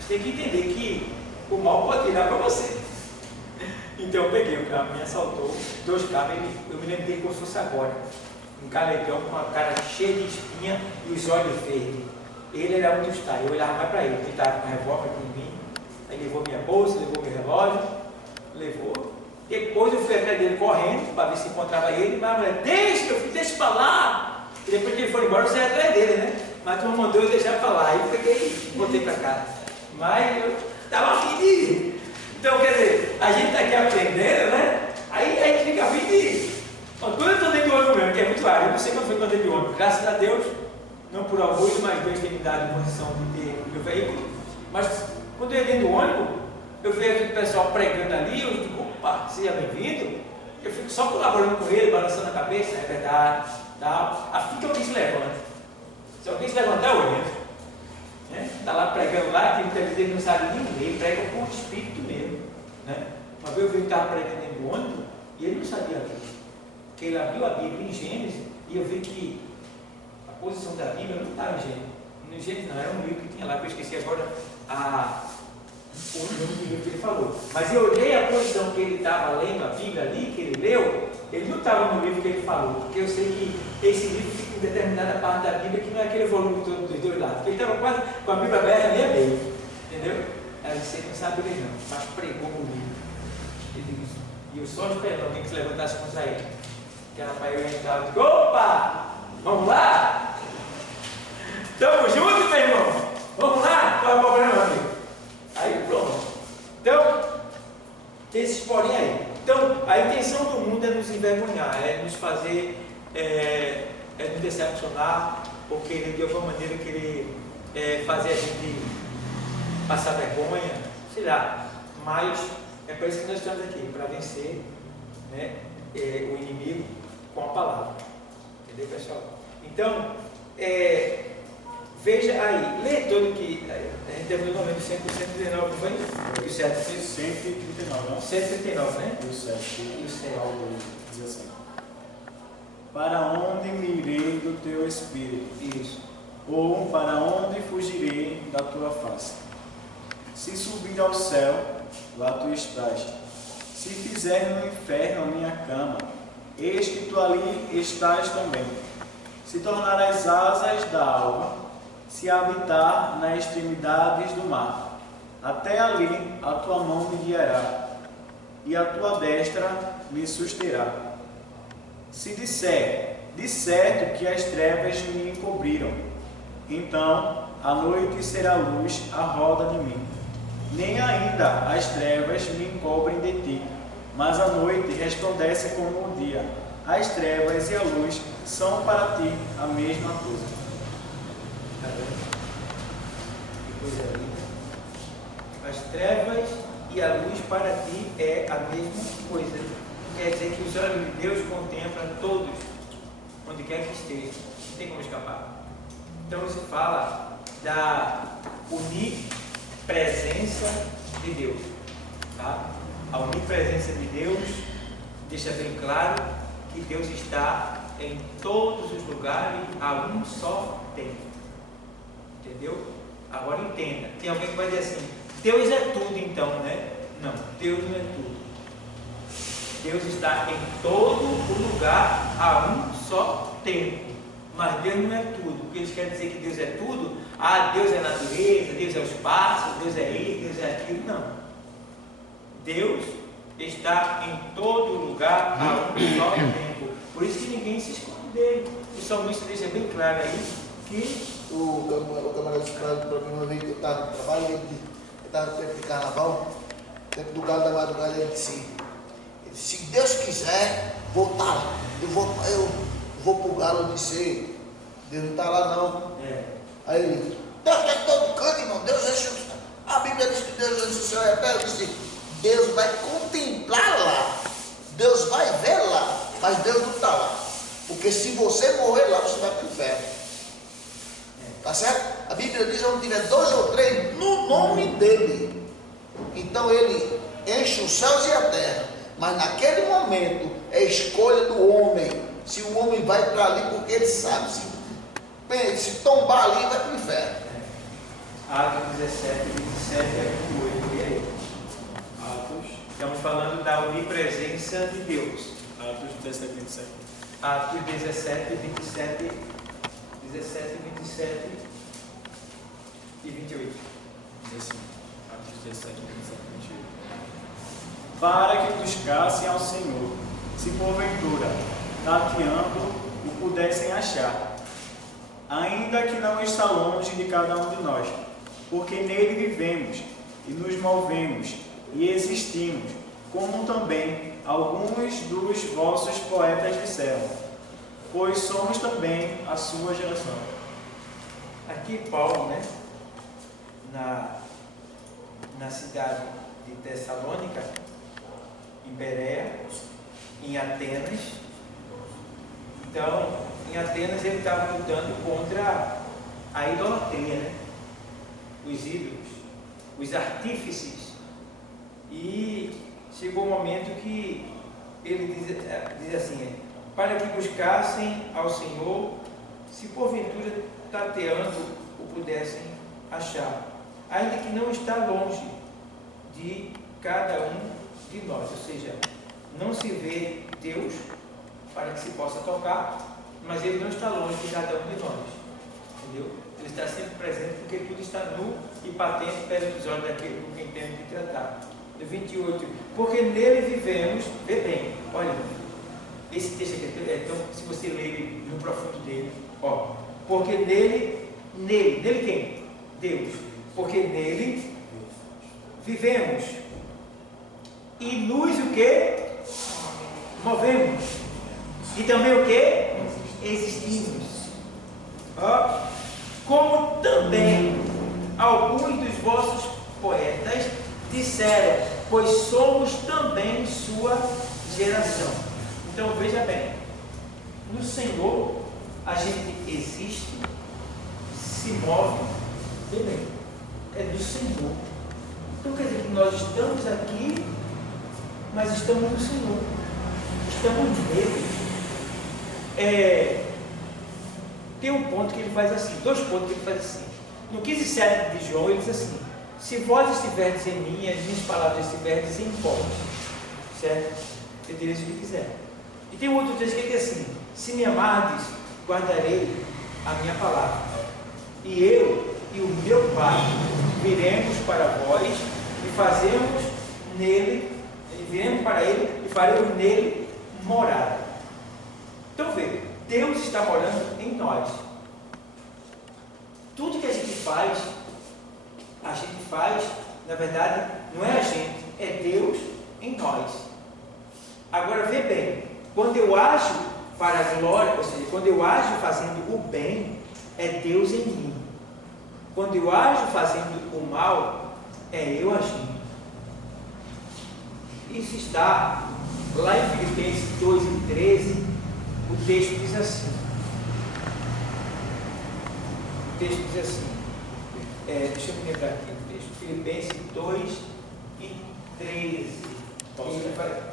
você tem que entender que o mal pode virar para você. Então eu peguei o carro, me assaltou, 2 carros, eu me lembro dele como se fosse agora. Um calegão com uma cara cheia de espinha e os olhos verdes. Ele era onde eu estava, eu olhava mais para ele, ele estava com a revólver aqui em mim. Aí levou minha bolsa, levou meu relógio, levou. Depois eu fui atrás dele correndo para ver se encontrava ele, mas deixa para lá. E depois que ele foi embora, eu saí atrás dele, né? Mas tu mandou eu deixar para lá. Aí eu peguei e botei para cá. Mas eu estava afim de ir. Então, quer dizer, a gente está aqui aprendendo, né? Aí a gente fica afim de ir. Quando eu estou dentro do ônibus mesmo, que é muito raro, eu não sei quando foi quando eu dentro do ônibus. Graças a Deus, não por orgulho, mas Deus tem me dado condição de ter o meu veículo. Mas quando eu ia dentro do ônibus, eu vejo aquele pessoal pregando ali, eu digo, opa, seja bem-vindo. Eu fico só colaborando com ele, balançando a cabeça, é verdade, tal. Assim que alguém se levanta. Se alguém se levantar, eu entro. Está lá pregando lá, que muitas vezes ele não sabe nem ler, prega com o espírito mesmo. Né? Uma vez eu vi que estava pregando dentro do ônibus e ele não sabia ler. Porque ele abriu a Bíblia em Gênesis e eu vi que a posição da Bíblia não estava em Gênesis. Em Gênesis não, era um livro que tinha lá, que eu esqueci agora o nome do livro que ele falou. Mas eu olhei a posição que ele estava lendo a Bíblia ali, que ele leu, ele não estava no livro que ele falou, porque eu sei que esse livro fica em determinada parte da Bíblia que não é aquele volume todo dos 2 lados, porque ele estava quase com a Bíblia aberta meia meia, entendeu? Aí você não sabe ler não, mas pregou o livro. Ele disse, e eu só esperando alguém que se levantasse contra ele. Que era para eu entrar e digo, opa, vamos lá? Tamo junto, meu irmão? Vamos lá? Qual é o problema, amigo? Aí pronto. Então, tem esses porém aí. Então, a intenção do mundo é nos envergonhar, é nos fazer, é nos decepcionar, ou querer de alguma maneira fazer a gente passar vergonha, sei lá. Mas é para isso que nós estamos aqui, para vencer, né, o inimigo com a palavra. Entendeu, pessoal? Então, veja aí, lê todo que a gente deve no momento 139, não foi? E o 7? 139, não? 139, né? E o 7. E o 7. Diz assim: para onde me irei do teu espírito? Isso. Ou para onde fugirei da tua face? Se subir ao céu, lá tu estás. Se fizer no inferno a minha cama, eis que tu ali estás também. Se tornar as asas da alma, se habitar nas extremidades do mar, até ali a tua mão me guiará, e a tua destra me susterá. Se disser, de certo que as trevas me encobriram, então a noite será luz à roda de mim. Nem ainda as trevas me encobrem de ti, mas a noite resplandece como o dia. As trevas e a luz são para ti a mesma coisa. Tá vendo? Que coisa linda. As trevas e a luz para ti é a mesma coisa. Quer dizer que os olhos de Deus contemplam todos, onde quer que estejam. tem como escapar. Então isso fala da onipresença de Deus. Tá? A onipresença de Deus deixa bem claro que Deus está em todos os lugares a um só tempo. Entendeu? Agora entenda. Tem alguém que vai dizer assim: Deus é tudo então, né? Não, Deus não é tudo. Deus está em todo o lugar a um só tempo. Mas Deus não é tudo. Porque eles querem dizer que Deus é tudo. Ah, Deus é a natureza, Deus é o espaço, Deus é isso, Deus é aquilo. Não. Deus está em todo lugar a um só tempo. Por isso que ninguém se esconde dele. O salmista deixa bem claro aí que o camarada disse para mim uma vez que eu estava no trabalho, ele estava no tempo de carnaval, tempo do galo da madrugada, ele disse, se Deus quiser, vou estar lá. Eu vou para o galo, eu disse, Deus não está lá não. Aí ele, Deus está em todo canto, irmão, Deus é a Bíblia diz que Deus é o céu e a terra. Eu disse, Deus vai contemplar lá, Deus vai ver lá, mas Deus não está lá. Porque se você morrer lá, você vai para o inferno. Tá certo? A Bíblia diz onde tiver 2 ou 3 no nome dele. Então ele enche os céus e a terra. Mas naquele momento é escolha do homem. Se o homem vai para ali, porque ele sabe, se tombar ali, vai para o inferno. Atos 17, 27 e 28. E aí? Atos. Estamos falando da onipresença de Deus. Atos 17, 27. Atos 17, 27 e 28. Diz assim, Atos 17, 27 e 28. Para que buscassem ao Senhor, se porventura, tateando, o pudessem achar, ainda que não está longe de cada um de nós, porque nele vivemos e nos movemos e existimos, como também alguns dos vossos poetas disseram, pois somos também a sua geração. Aqui Paulo, né, na cidade de Tessalônica, em Bereia, em Atenas. Então, em Atenas ele estava lutando contra a idolatria, né? Os ídolos, os artífices. E chegou um momento que ele diz assim, para que buscassem ao Senhor, se porventura tateando o pudessem achar, ainda que não está longe de cada um de nós. Ou seja, não se vê Deus para que se possa tocar, mas Ele não está longe de cada um de nós. Entendeu? Ele está sempre presente porque tudo está nu e patente perante os olhos daquele com quem temos de tratar. No 28, porque nele vivemos, vê bem, olha, esse texto aqui, então, se você ler ele no profundo dele, ó, porque nele quem? Deus. Porque nele vivemos e nos o que? Movemos. E também o que? Existimos. Ó, como também alguns dos vossos poetas disseram, pois somos também sua geração. Então veja bem, no Senhor a gente existe, se move, vê bem, é do Senhor. Então quer dizer que nós estamos aqui, mas estamos no Senhor, estamos nele. Tem um ponto que ele faz assim, 2 pontos que ele faz assim. No 15:7 de João ele diz assim, se vós estiverdes em mim, as minhas palavras estiverdes em vós, certo? Pedireis o que quiser. E tem um outro texto que ele diz assim, se me amardes, guardarei a minha palavra, e eu e o meu Pai viremos para vós e fazemos nele, viremos para ele e faremos nele morada. Então veja, Deus está morando em nós. Tudo que a gente faz, na verdade, não é a gente, é Deus em nós. Agora vê bem, quando eu ajo para a glória, ou seja, quando eu ajo fazendo o bem, é Deus em mim. Quando eu ajo fazendo o mal, é eu agindo. Isso está lá em Filipenses 2:13, o texto diz assim, texto diz assim, deixa eu me lembrar aqui o texto, Filipenses 2 e 13.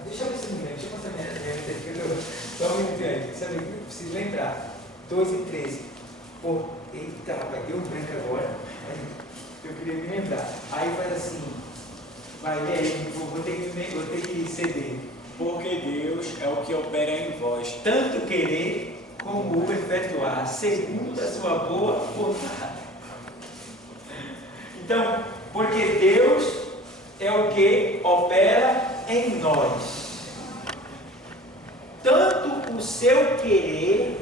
Deixa eu ver se me lembra, deixa eu passar minha mente aqui, só um minutinho aí, sabe, eu preciso lembrar. 2 e 13. Eita, rapaz, deu um branco agora, eu queria me lembrar. Aí faz assim, vai ler aí, vou ter que ceder. Porque Deus é o que opera em vós, Tanto querer como o efetuar, segundo a sua boa vontade. Então, porque Deus é o que opera em nós, tanto o seu querer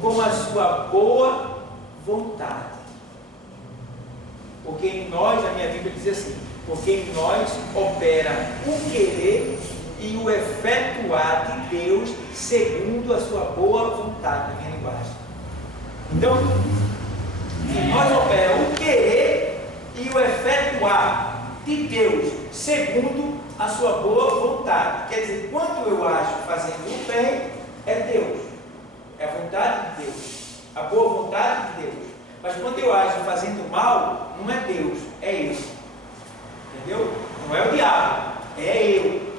como a sua boa vontade. Porque em nós, a minha Bíblia diz assim, porque em nós opera o querer e o efetuar de Deus segundo a sua boa vontade, na minha linguagem. Então, em nós opera o querer e o efetuar de Deus segundo a sua boa vontade. Quer dizer, quando eu acho fazendo o bem, é Deus, é a vontade de Deus, a boa vontade de Deus. Mas quando eu acho fazendo mal, não é Deus, é eu. Entendeu? Não é o diabo, é eu.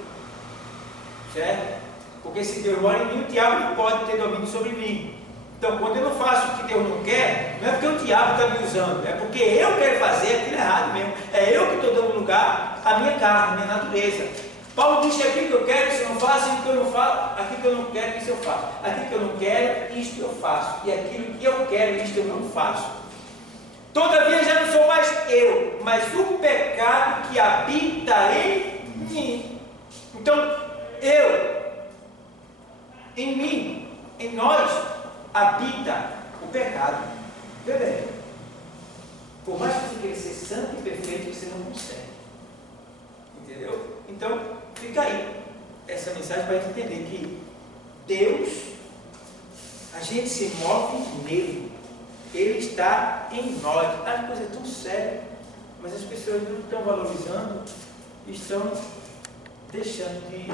Certo? Porque se Deus mora em mim, o diabo não pode ter domínio sobre mim. Então, quando eu não faço o que Deus não quer, não é porque o diabo está me usando, é porque eu quero fazer aquilo errado mesmo. É eu que estou dando lugar à minha carne, à minha natureza. Paulo diz que aquilo que eu quero, isso eu não faço, aquilo que eu não faço, aquilo que eu não quero, isso eu faço. Aquilo que eu não quero, isto eu faço. E aquilo que eu quero, isto eu não faço. Todavia já não sou mais eu, mas o pecado que habita em mim. Então, em mim, em nós, habita o pecado. Bebê, por mais que você queira ser santo e perfeito, você não consegue. Entendeu? Então, fica aí essa mensagem para a gente entender que Deus, a gente se move nele, Ele está em nós. A coisa é tão séria, mas as pessoas não estão valorizando, estão deixando de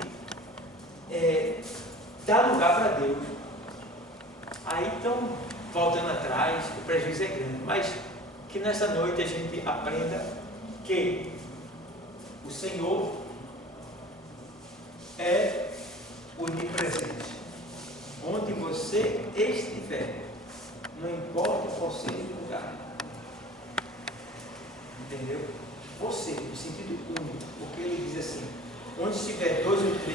dar lugar para Deus. Aí estão voltando atrás, o prejuízo é grande. Mas que nessa noite a gente aprenda que o Senhor é onipresente. Onde você estiver, não importa qual seja o lugar. Entendeu? Você, no sentido único, porque ele diz assim: onde estiver dois ou três